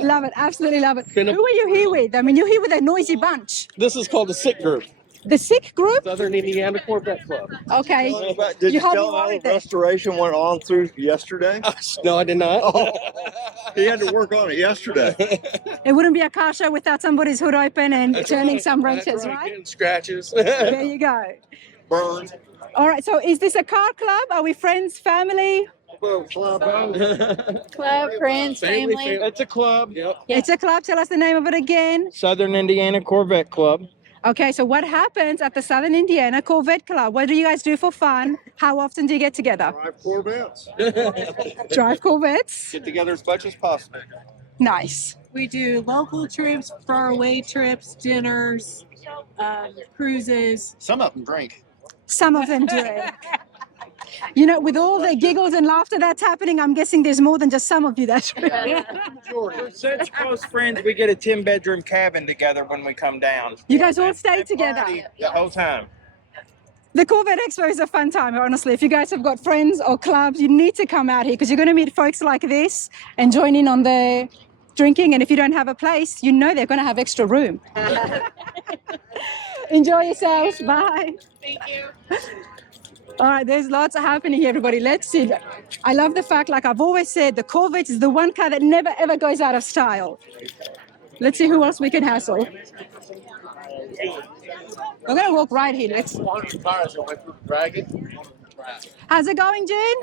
Love it. Absolutely love it. Been a- Who are you here with? I mean, you're here with a noisy bunch. This is called the Sick Group, The Sick Group? Southern Indiana Corvette Club. Okay. Did you hardly tell him how wanted the that. restoration went on through yesterday? No, I did not. He had to work on it yesterday. It wouldn't be a car show without somebody's hood open and That's turning right. some That's wrenches, right. right? Getting scratches. There you go. Burned. All right, so is this a car club? Are we friends, family? Club, friends, family. It's a club. Yep. It's a club. Tell us the name of it again. Southern Indiana Corvette Club. Okay, so what happens at the Southern Indiana Corvette Club? What do you guys do for fun? How often do you get together? Drive Corvettes. Drive Corvettes? Get together as much as possible. Nice. We do local trips, faraway trips, dinners, cruises. Some of them drink. Some of them drink. You know, with all the giggles and laughter that's happening, I'm guessing there's more than just some of you that drink. We're such close friends, we get a 10-bedroom cabin together when we come down. You guys all stay together. Party the whole time. The Corvette Expo is a fun time, honestly. If you guys have got friends or clubs, you need to come out here because you're going to meet folks like this and join in on the drinking. And if you don't have a place, you know they're going to have extra room. Enjoy yourselves. Bye. Thank you. All right, there's lots happening here, everybody. Let's see. I love the fact, like I've always said, the Corvette is the one car that never, ever goes out of style. Let's see who else we can hassle. We're going to walk right here. How's it going, June?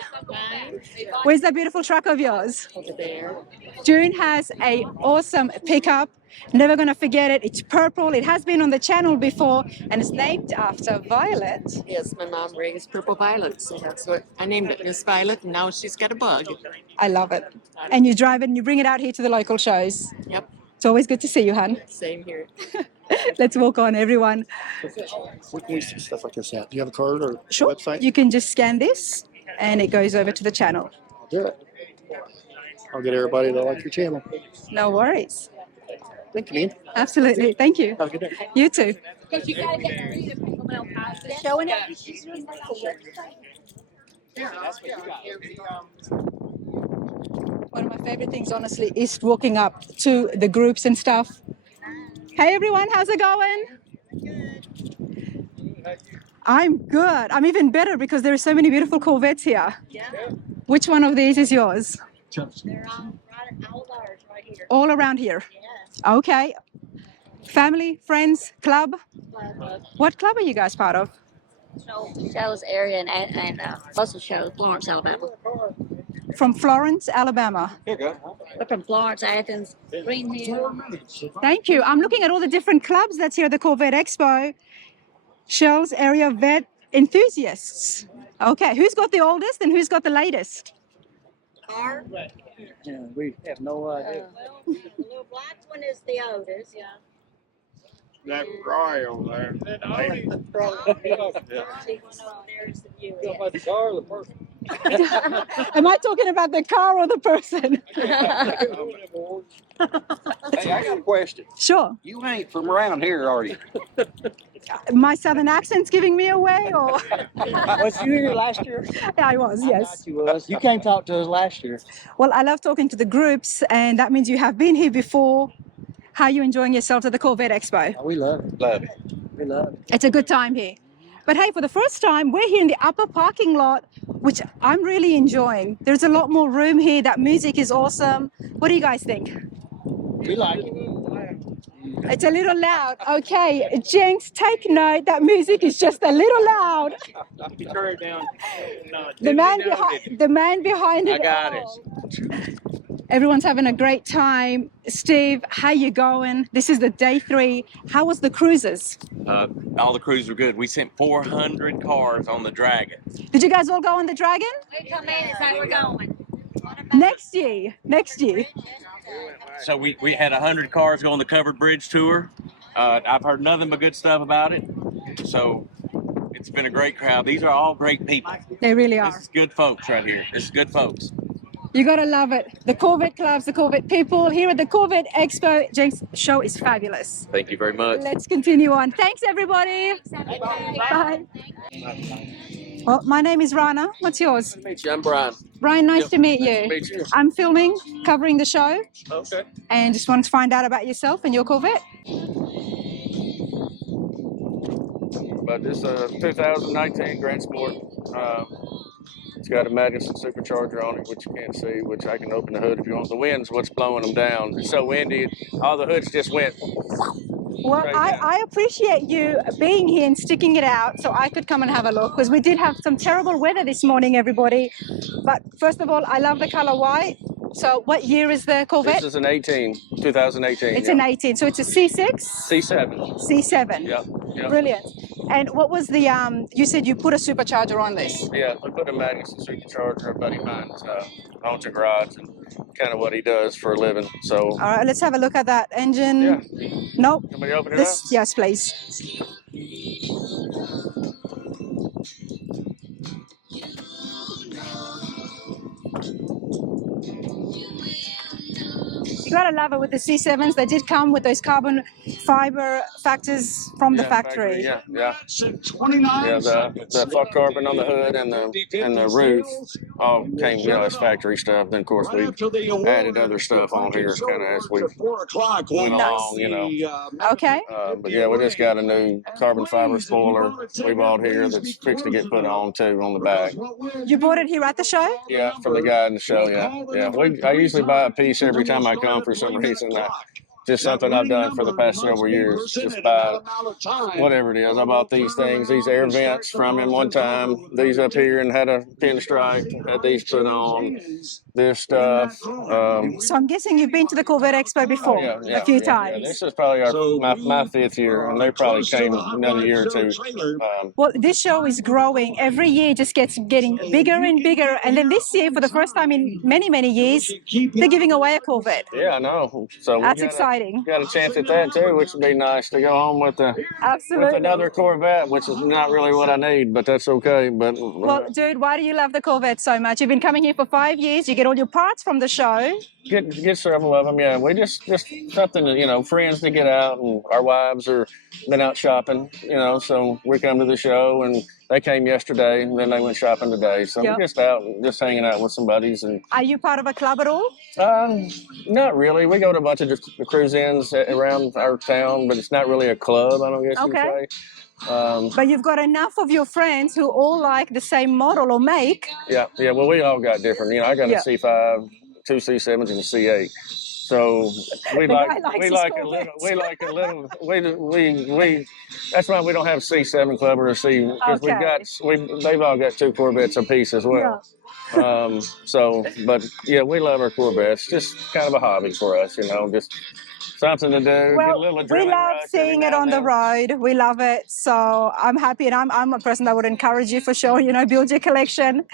Where's that beautiful truck of yours? June has a awesome pickup. Never going to forget it. It's purple. It has been on the channel before, and it's named after Violet. Yes, my mom raised purple violets, so that's what I named it, Miss Violet, and now she's got a bug. I love it. And you drive it and you bring it out here to the local shows. Yep, It's always good to see you, hon. same here. Let's walk on, everyone. Where can we see stuff like this at? Do you have a card or Sure. website? You can just scan this, and it goes over to the channel. I'll do it. I'll get everybody to like your channel. No worries. Thank you, man. Absolutely. Thank you. Have a good day. You too. Showing it. One of my favorite things, honestly, is walking up to the groups and stuff. Hey, everyone. How's it going? I'm good. I'm even better because there are so many beautiful Corvettes here. Yeah. Which one of these is yours? They're all ours right here. All around here. Okay. Family, friends, club? What club are you guys part of? Shows area and muscle shows, Florence, Alabama. From Florence, Alabama. Here you go. We're from Florence, Athens, Green Hill. Thank you. I'm looking at all the different clubs that's here at the Corvette Expo. Shells area vet enthusiasts. Okay, who's got the oldest and who's got the latest? Yeah, we have no idea. The little black one is the oldest. Yeah. That cry over there. Am I talking about the car or the person? Hey, I got a question. Sure. You ain't from around here, are you? My southern accent's giving me away, or? Was you here last year? Yeah, I was, yes. You was. You came talk to us last year. Well, I love talking to the groups, and that means you have been here before. How are you enjoying yourselves at the Corvette Expo? Oh, we love it. Love it. We love it. It's a good time here. But hey, for the first time, we're here in the upper parking lot, which I'm really enjoying. There's a lot more room here. That music is awesome. What do you guys think? We like it. It's a little loud. Okay, gents, take note. That music is just a little loud. You turn it down. No, The man behind it. I got all. Everyone's having a great time. Steve, how you going? This is the day 3. How was the cruises? All the crews were good. We sent 400 cars on the Dragon. Did you guys all go on the Dragon? We come in and say we're going. Next year. Next year. So we had 100 cars go on the covered bridge tour. I've heard nothing but good stuff about it. So it's been a great crowd. These are all great people. They really This are. is good folks right here. This is good folks. You gotta love it. The Corvette clubs, the Corvette people here at the Corvette Expo. James, show is fabulous. Thank you very much. Let's continue on. Thanks, everybody. Bye. Well, my name is Rana. What's yours? Nice to meet you. I'm Brian. Brian, nice Yep. to meet Nice you. to meet you. I'm filming, covering the show, Okay. and just wanted to find out about yourself and your Corvette. But this 2019 Grand Sport. It's got a Madison supercharger on it, which you can't see, which I can open the hood if you want. The wind's what's blowing them down. It's so windy, all the hoods just went. Well, I appreciate you being here and sticking it out so I could come and have a look, because we did have some terrible weather this morning, everybody. But first of all, I love the color white. So what year is the Corvette? This is an 2018. It's an 18, so it's a C6? C7. C7. Yep. Brilliant. And what was the, you said you put a supercharger on this? Yeah, I put a Madison supercharger. A buddy of mine owns a garage and kind of what he does for a living. So. All right, let's have a look at that engine. Yeah. Nope. Somebody open it up? Yes, please. You gotta love it with the C7s. They did come with those carbon fiber factors from the factory. Yeah. Yeah, the fluff carbon on the hood and the roof all came, as factory stuff. Then of course we added other stuff on here kind of as we went along, Okay. But yeah, we just got a new carbon fiber spoiler we bought here that's fixed to get put on too on the back. You bought it here at the show? Yeah, from the guy in the show. Yeah. I usually buy a piece every time I come for some reason. Just something I've done for the past several years. Just buy whatever it is. I bought these things, these air vents from him one time. These up here and had a pinstripe. Had these put on. This stuff. So I'm guessing you've been to the Corvette Expo before a few times. Yeah, this is probably my fifth year, and they probably came another year or two. Well, this show is growing every year; it just getting bigger and bigger. And then this year, for the first time in many years, they're giving away a Corvette. Yeah, I know. So that's exciting. Got a chance at that too, which would be nice to go home with another Corvette, which is not really what I need, but that's okay. But well, dude, why do you love the Corvette so much? You've been coming here for 5 years. You get all your parts from the show. Get several of them. Yeah, we just something to, friends to get out, and our wives are been out shopping. So we come to the show, and they came yesterday, and then they went shopping today. So we're just out, just hanging out with some buddies. And are you part of a club at all? Not really. We go to a bunch of cruise-ins around our town, but it's not really a club. I don't guess you would say. But you've got enough of your friends who all like the same model or make. Yeah. Well, we all got different. I got a C5, 2 C7s, and a C8. So we like a little. That's why we don't have C7 club or a C, because they've all got 2 Corvettes apiece as well. But yeah, we love our Corvettes. Just kind of a hobby for us, just something to do. Well, get a little we love seeing it on the road. We love it. So I'm happy, and I'm a person that would encourage you for sure. Build your collection.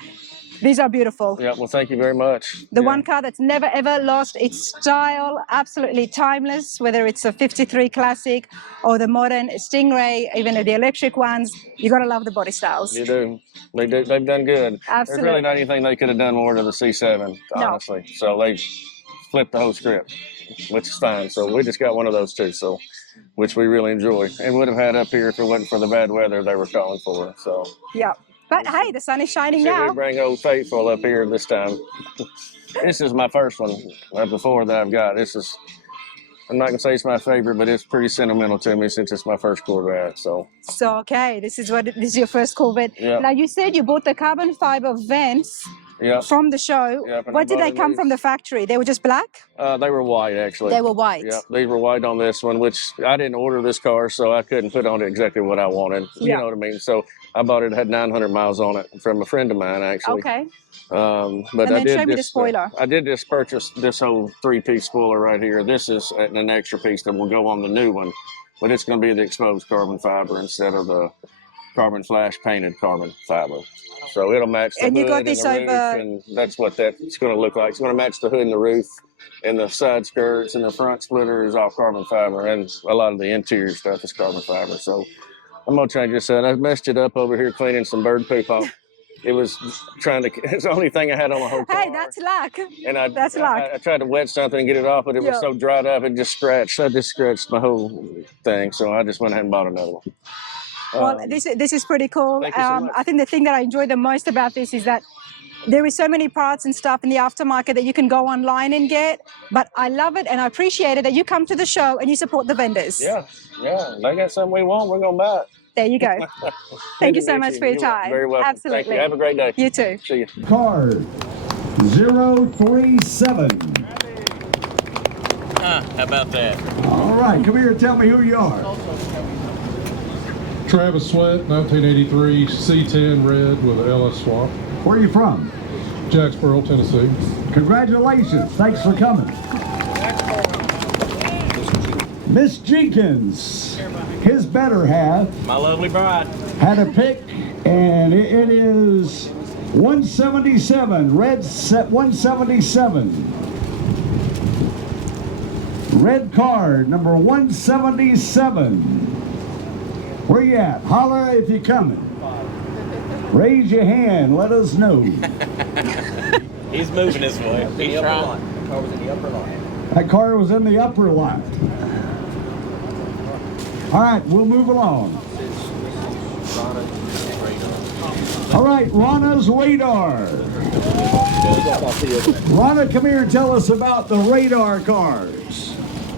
These are beautiful. Yeah, well, thank you very much. The one car that's never ever lost its style, absolutely timeless, whether it's a 53 Classic or the modern Stingray, even the electric ones. You gotta love the body styles. You do. They've done good. Absolutely. There's really not anything they could have done more to the C7, honestly. No. So they flipped the whole script, which is fine. So we just got one of those too, which we really enjoy, and would have had up here if it wasn't for the bad weather they were calling for. So. Yeah. But hey, the sun is shining now. We bring Old Faithful up here this time. This is my first one of the 4 that I've got. I'm not gonna say it's my favorite, but it's pretty sentimental to me since it's my first Corvette. So okay, this is your first Corvette. Yep. Now you said you bought the carbon fiber vents. Yep. From the show. Yep, what did they come from the factory? They were just black? They were white, actually. They were white. Yeah, they were white on this one, which I didn't order this car, so I couldn't put on it exactly what I wanted. You know what I mean? So I bought it, had 900 miles on it from a friend of mine, actually. Okay. But and then show me the spoiler. I did just purchase this whole 3-piece spoiler right here. This is an extra piece that will go on the new one, but it's going to be the exposed carbon fiber instead of the carbon flash painted carbon fiber. So it'll match the hood you got this and the roof, and that's what that's going to look like. It's going to match the hood and the roof, and the side skirts and the front splitter is all carbon fiber, and a lot of the interior stuff is carbon fiber. So I'm going to change this out. I messed it up over here cleaning some bird poop off it was trying to. It's the only thing I had on my whole car. Hey, that's luck. And I tried to wet something and get it off, but it was so dried up, it just scratched. I just scratched my whole thing, so I just went ahead and bought another one. Well, this is pretty cool. Thank you so much. I think the thing that I enjoy the most about this is that there is so many parts and stuff in the aftermarket that you can go online and get. But I love it and I appreciate it that you come to the show and you support the vendors. Yeah. They got something we want, we're gonna buy it. There you go. Thank you so much for your time. Very welcome. Absolutely. Thank you. Have a great day. You too. See you. Card 037. How about that? All right, come here and tell me who you are. Travis Sweat, 1983, C10 red with an LS swap. Where are you from? Jacksboro, Tennessee. Congratulations. Thanks for coming. Miss Jenkins, his better half, My lovely bride. had a pick, and it is 177, red set 177. Red card, number 177. Where you at? Holler if you're coming. Raise your hand, let us know. He's moving this way. He's trying. That car was in the upper line. All right, we'll move along. All right, Rana's radar. Rana, come here and tell us about the radar cars.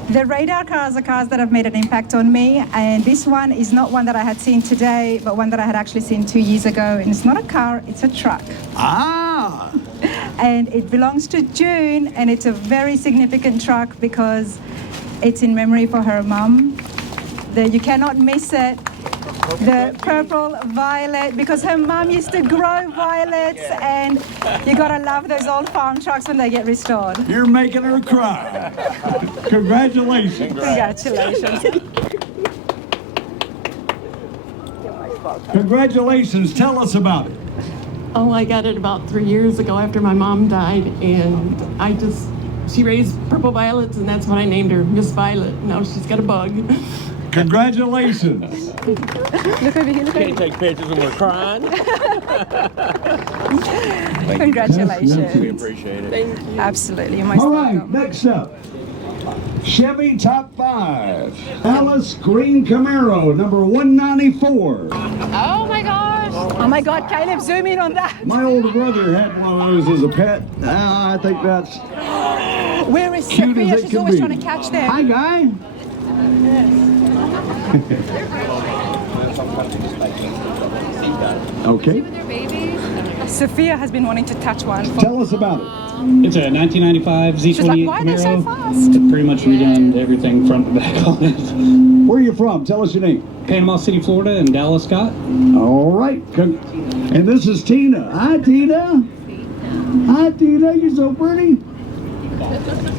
The radar cars are cars that have made an impact on me, and this one is not one that I had seen today, but one that I had actually seen 2 years ago, and it's not a car, it's a truck. Ah! And it belongs to June, and it's a very significant truck because it's in memory for her mum. You cannot miss it. The purple violet, because her mum used to grow violets, and you gotta love those old farm trucks when they get restored. You're making her cry. Congratulations. Congratulations. Congratulations. Tell us about it. Oh, I got it about 3 years ago after my mom died, and she raised purple violets, and that's what I named her, Miss Violet. Now she's got a bug. Congratulations. Look over here, look Can't take pictures when we're crying. Congratulations. We appreciate it. Thank you. Absolutely. You're most All right, welcome. next up. Chevy Top 5. Alice Green Camaro, number 194. Oh my gosh. Oh my God, Caleb, zoom in on that. My older brother had one of those as a pet. I think that's Where is cute Sophia? as it She's can always be. trying to catch them. Hi, guy. Okay. Sophia has been wanting to touch one. Tell us about it. It's a 1995 Z28 She's like, why are they so Camaro. fast? Pretty much redone everything front to back on it. Where are you from? Tell us your name. Panama City, Florida, and Dallas, Scott. All right. And this is Tina. Hi, Tina. Hi, Tina. You're so pretty.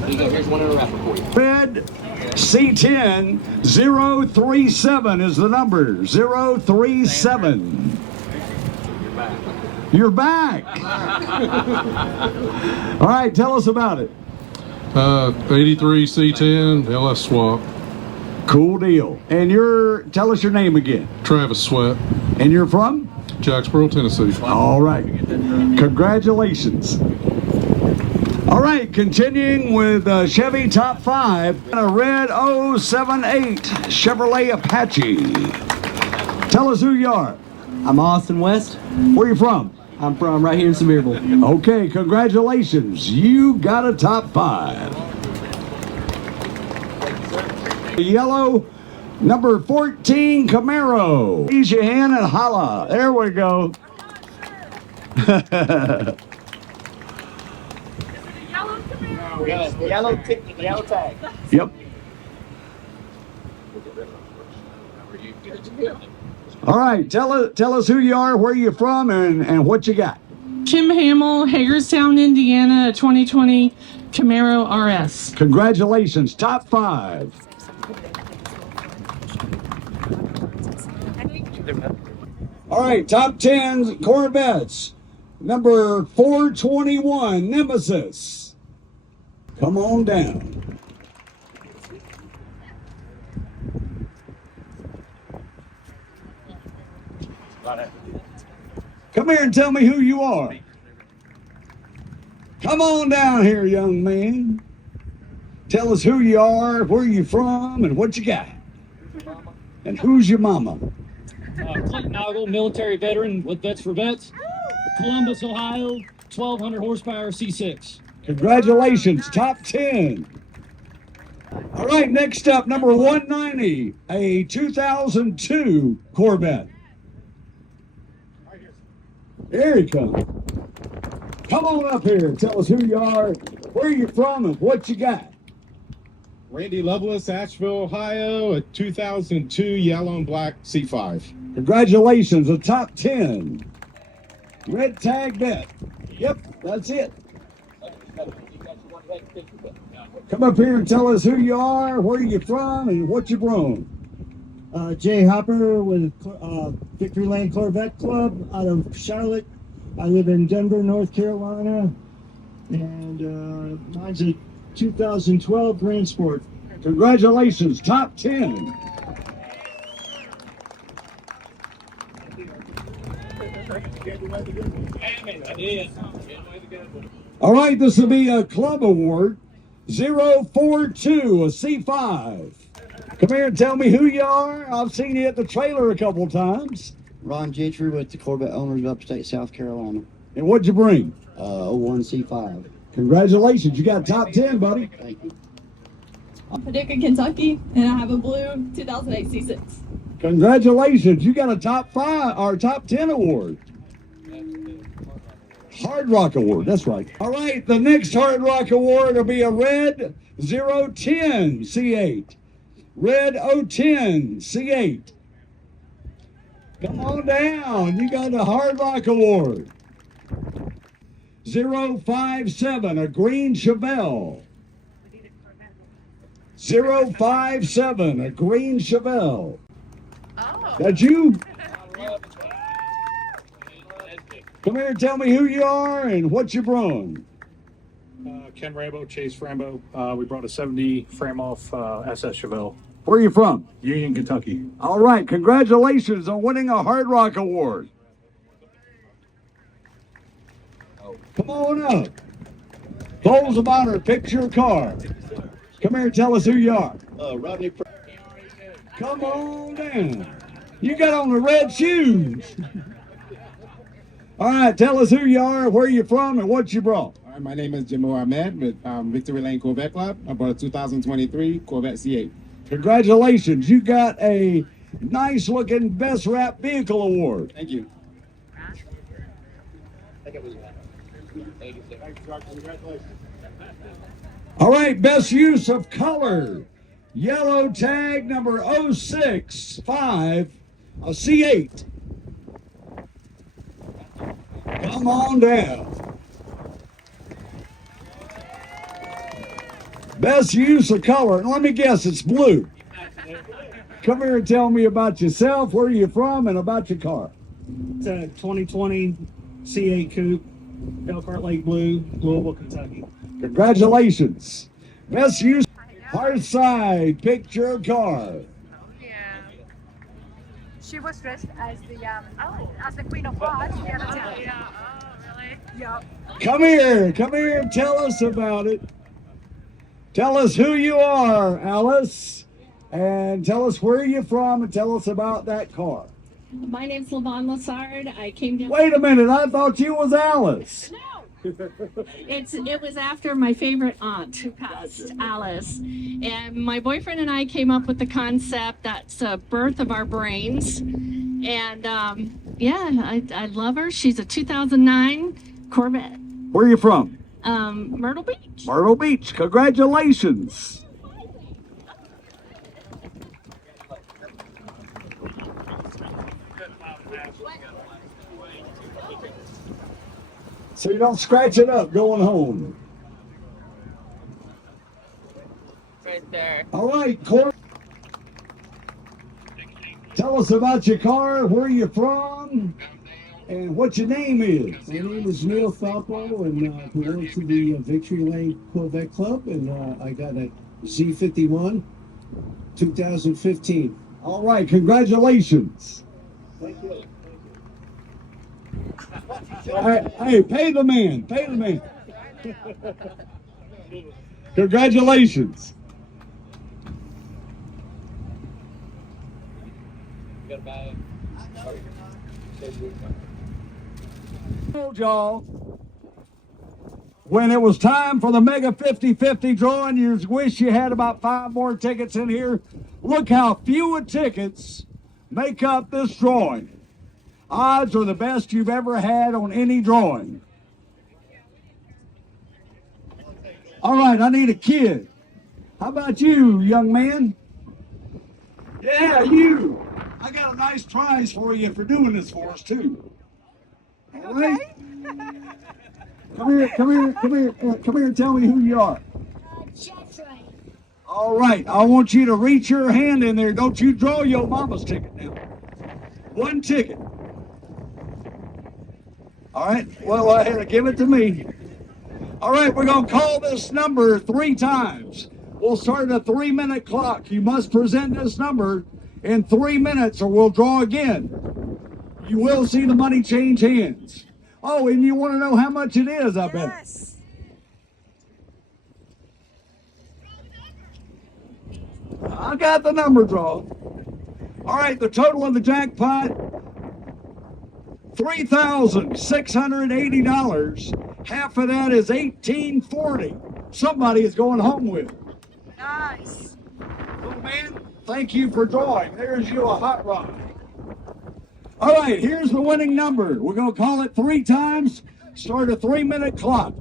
Here's one in a raffle for you. Red C10 037 is the number. 037. You're back. All right, tell us about it. 83 C10 LS swap. Cool deal. And tell us your name again. Travis Sweat. And you're from? Jacksboro, Tennessee. All right. Congratulations. All right, continuing with Chevy Top 5, a red 078 Chevrolet Apache. Tell us who you are. I'm Austin West. Where are you from? I'm from right here in Sevierville. Okay, congratulations. You got a Top 5. Yellow number 14 Camaro. Raise your hand and holla. There we go. Yellow tag. Yep. All right, tell us who you are, where you're from, and what you got. Kim Hamill, Hagerstown, Indiana, 2020 Camaro RS. Congratulations, Top 5. All right, Top 10 Corvettes. Number 421 Nemesis. Come on down. Come here and tell me who you are. Come on down here, young man. Tell us who you are, where you from, and what you got. And who's your mama? Clinton Ogle, military veteran with Vets for Vets. Columbus, Ohio, 1,200 horsepower C6. Congratulations, top 10. All right, next up, number 190, a 2002 Corvette. Here he comes. Come on up here and tell us who you are, where you're from, and what you got. Randy Lovelace, Asheville, Ohio, a 2002 yellow and black C5. Congratulations, a top 10. Red tag bet. Yep, that's it. Come up here and tell us who you are, where you're from, and what you brought. Jay Hopper with Victory Lane Corvette Club out of Charlotte. I live in Denver, North Carolina, and mine's a 2012 Grand Sport. Congratulations, top 10. All right, this will be a club award. 042, a C5. Come here and tell me who you are. I've seen you at the trailer a couple times. Ron Gentry with the Corvette Owners of Upstate South Carolina. And what'd you bring? 01 C5. Congratulations, you got top 10, buddy. Thank you. I'm Paducah, Kentucky, and I have a blue 2008 C6. Congratulations, you got a top 5 or top 10 award. Hard Rock Award, that's right. All right, the next Hard Rock Award will be a red 010 C8. Red 010 C8. Come on down, you got a Hard Rock Award. 057, a green Chevelle. 057, a green Chevelle. Oh. That you? Come here and tell me who you are and what you brought. Ken Rambo, Chase Rambo. We brought a 70 frame-off SS Chevelle. Where are you from? Union, Kentucky. All right, congratulations on winning a Hard Rock Award. Come on up. Close of honor, pick your car. Come here and tell us who you are. Rodney. Come on down. You got on the red shoes. All right, tell us who you are, where you're from, and what you brought. All right, my name is Jamo Ahmed with Victory Lane Corvette Club. I brought a 2023 Corvette C8. Congratulations, you got a nice looking Best Wrap Vehicle Award. Thank you. All right, best use of color. Yellow tag number 065, a C8. Come on down. Best use of color, and let me guess, it's blue. Come here and tell me about yourself, where you're from, and about your car. It's a 2020 C8 Coupe, Elkhart Lake Blue, Louisville, Kentucky. Congratulations. Best use, hard side, picture car. She was dressed as the Queen of Hearts the other time. Oh, really? Yep. Come here and tell us about it. Tell us who you are, Alice, and tell us where you're from, and tell us about that car. My name's LaVon Lassard. I came down. Wait a minute, I thought you was Alice. No. It was after my favorite aunt who passed, Alice, and my boyfriend and I came up with the concept that's the birth of our brains, and I love her. She's a 2009 Corvette. Where are you from? Myrtle Beach. Myrtle Beach. Congratulations. So you don't scratch it up going home. Right there. All right, Court. Tell us about your car, where you're from, and what your name is. My name is Neil Falpo, and I belong to the Victory Lane Corvette Club, and I got a Z51 2015. All right, congratulations. Thank you. Hey, pay the man. Pay the man. Congratulations. Told y'all when it was time for the Mega 50-50 drawing, you wish you had about 5 more tickets in here. Look how few tickets make up this drawing. Odds are the best you've ever had on any drawing. All right, I need a kid. How about you, young man? Yeah, you. I got a nice prize for you for doing this for us, too. All right? Come here and tell me who you are. Jeffrey. All right, I want you to reach your hand in there. Don't you draw your mama's ticket now. 1 ticket. All right, well, give it to me. All right, we're going to call this number 3 times. We'll start a 3-minute clock. You must present this number in 3 minutes or we'll draw again. You will see the money change hands. Oh, and you want to know how much it is, I bet. Yes. I got the number drawn. All right, the total of the jackpot, $3,680. Half of that is $1,840. Somebody is going home with. Nice. Little man, thank you for drawing. There's you a hot rod. All right, here's the winning number. We're going to call it 3 times. Start a 3-minute clock.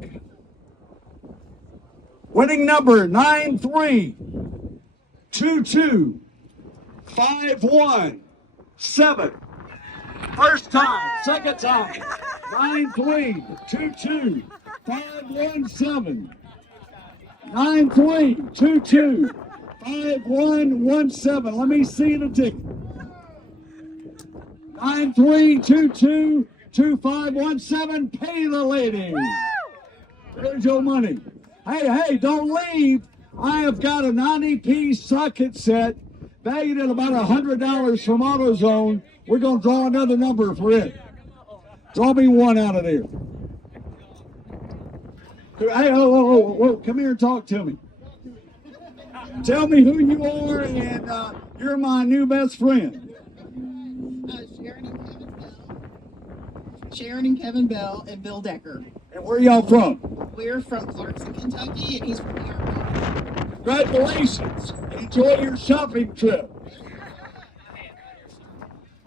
Winning number 9322517. First time, second time. 9322517. 9322517. Let me see the ticket. 9322517. Pay the lady. There's your money. Hey, don't leave. I have got a 90-piece socket set valued at about $100 from AutoZone. We're going to draw another number for it. Draw me one out of there. Hey, whoa, come here and talk to me. Tell me who you are, and you're my new best friend. Sharon and Kevin Bell and Bill Decker. And where y'all from? We're from Clarkson, Kentucky, and he's from New York. Congratulations. Enjoy your shopping trip.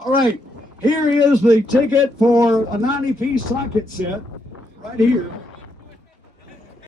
All right, here is the ticket for a 90-piece socket set right here.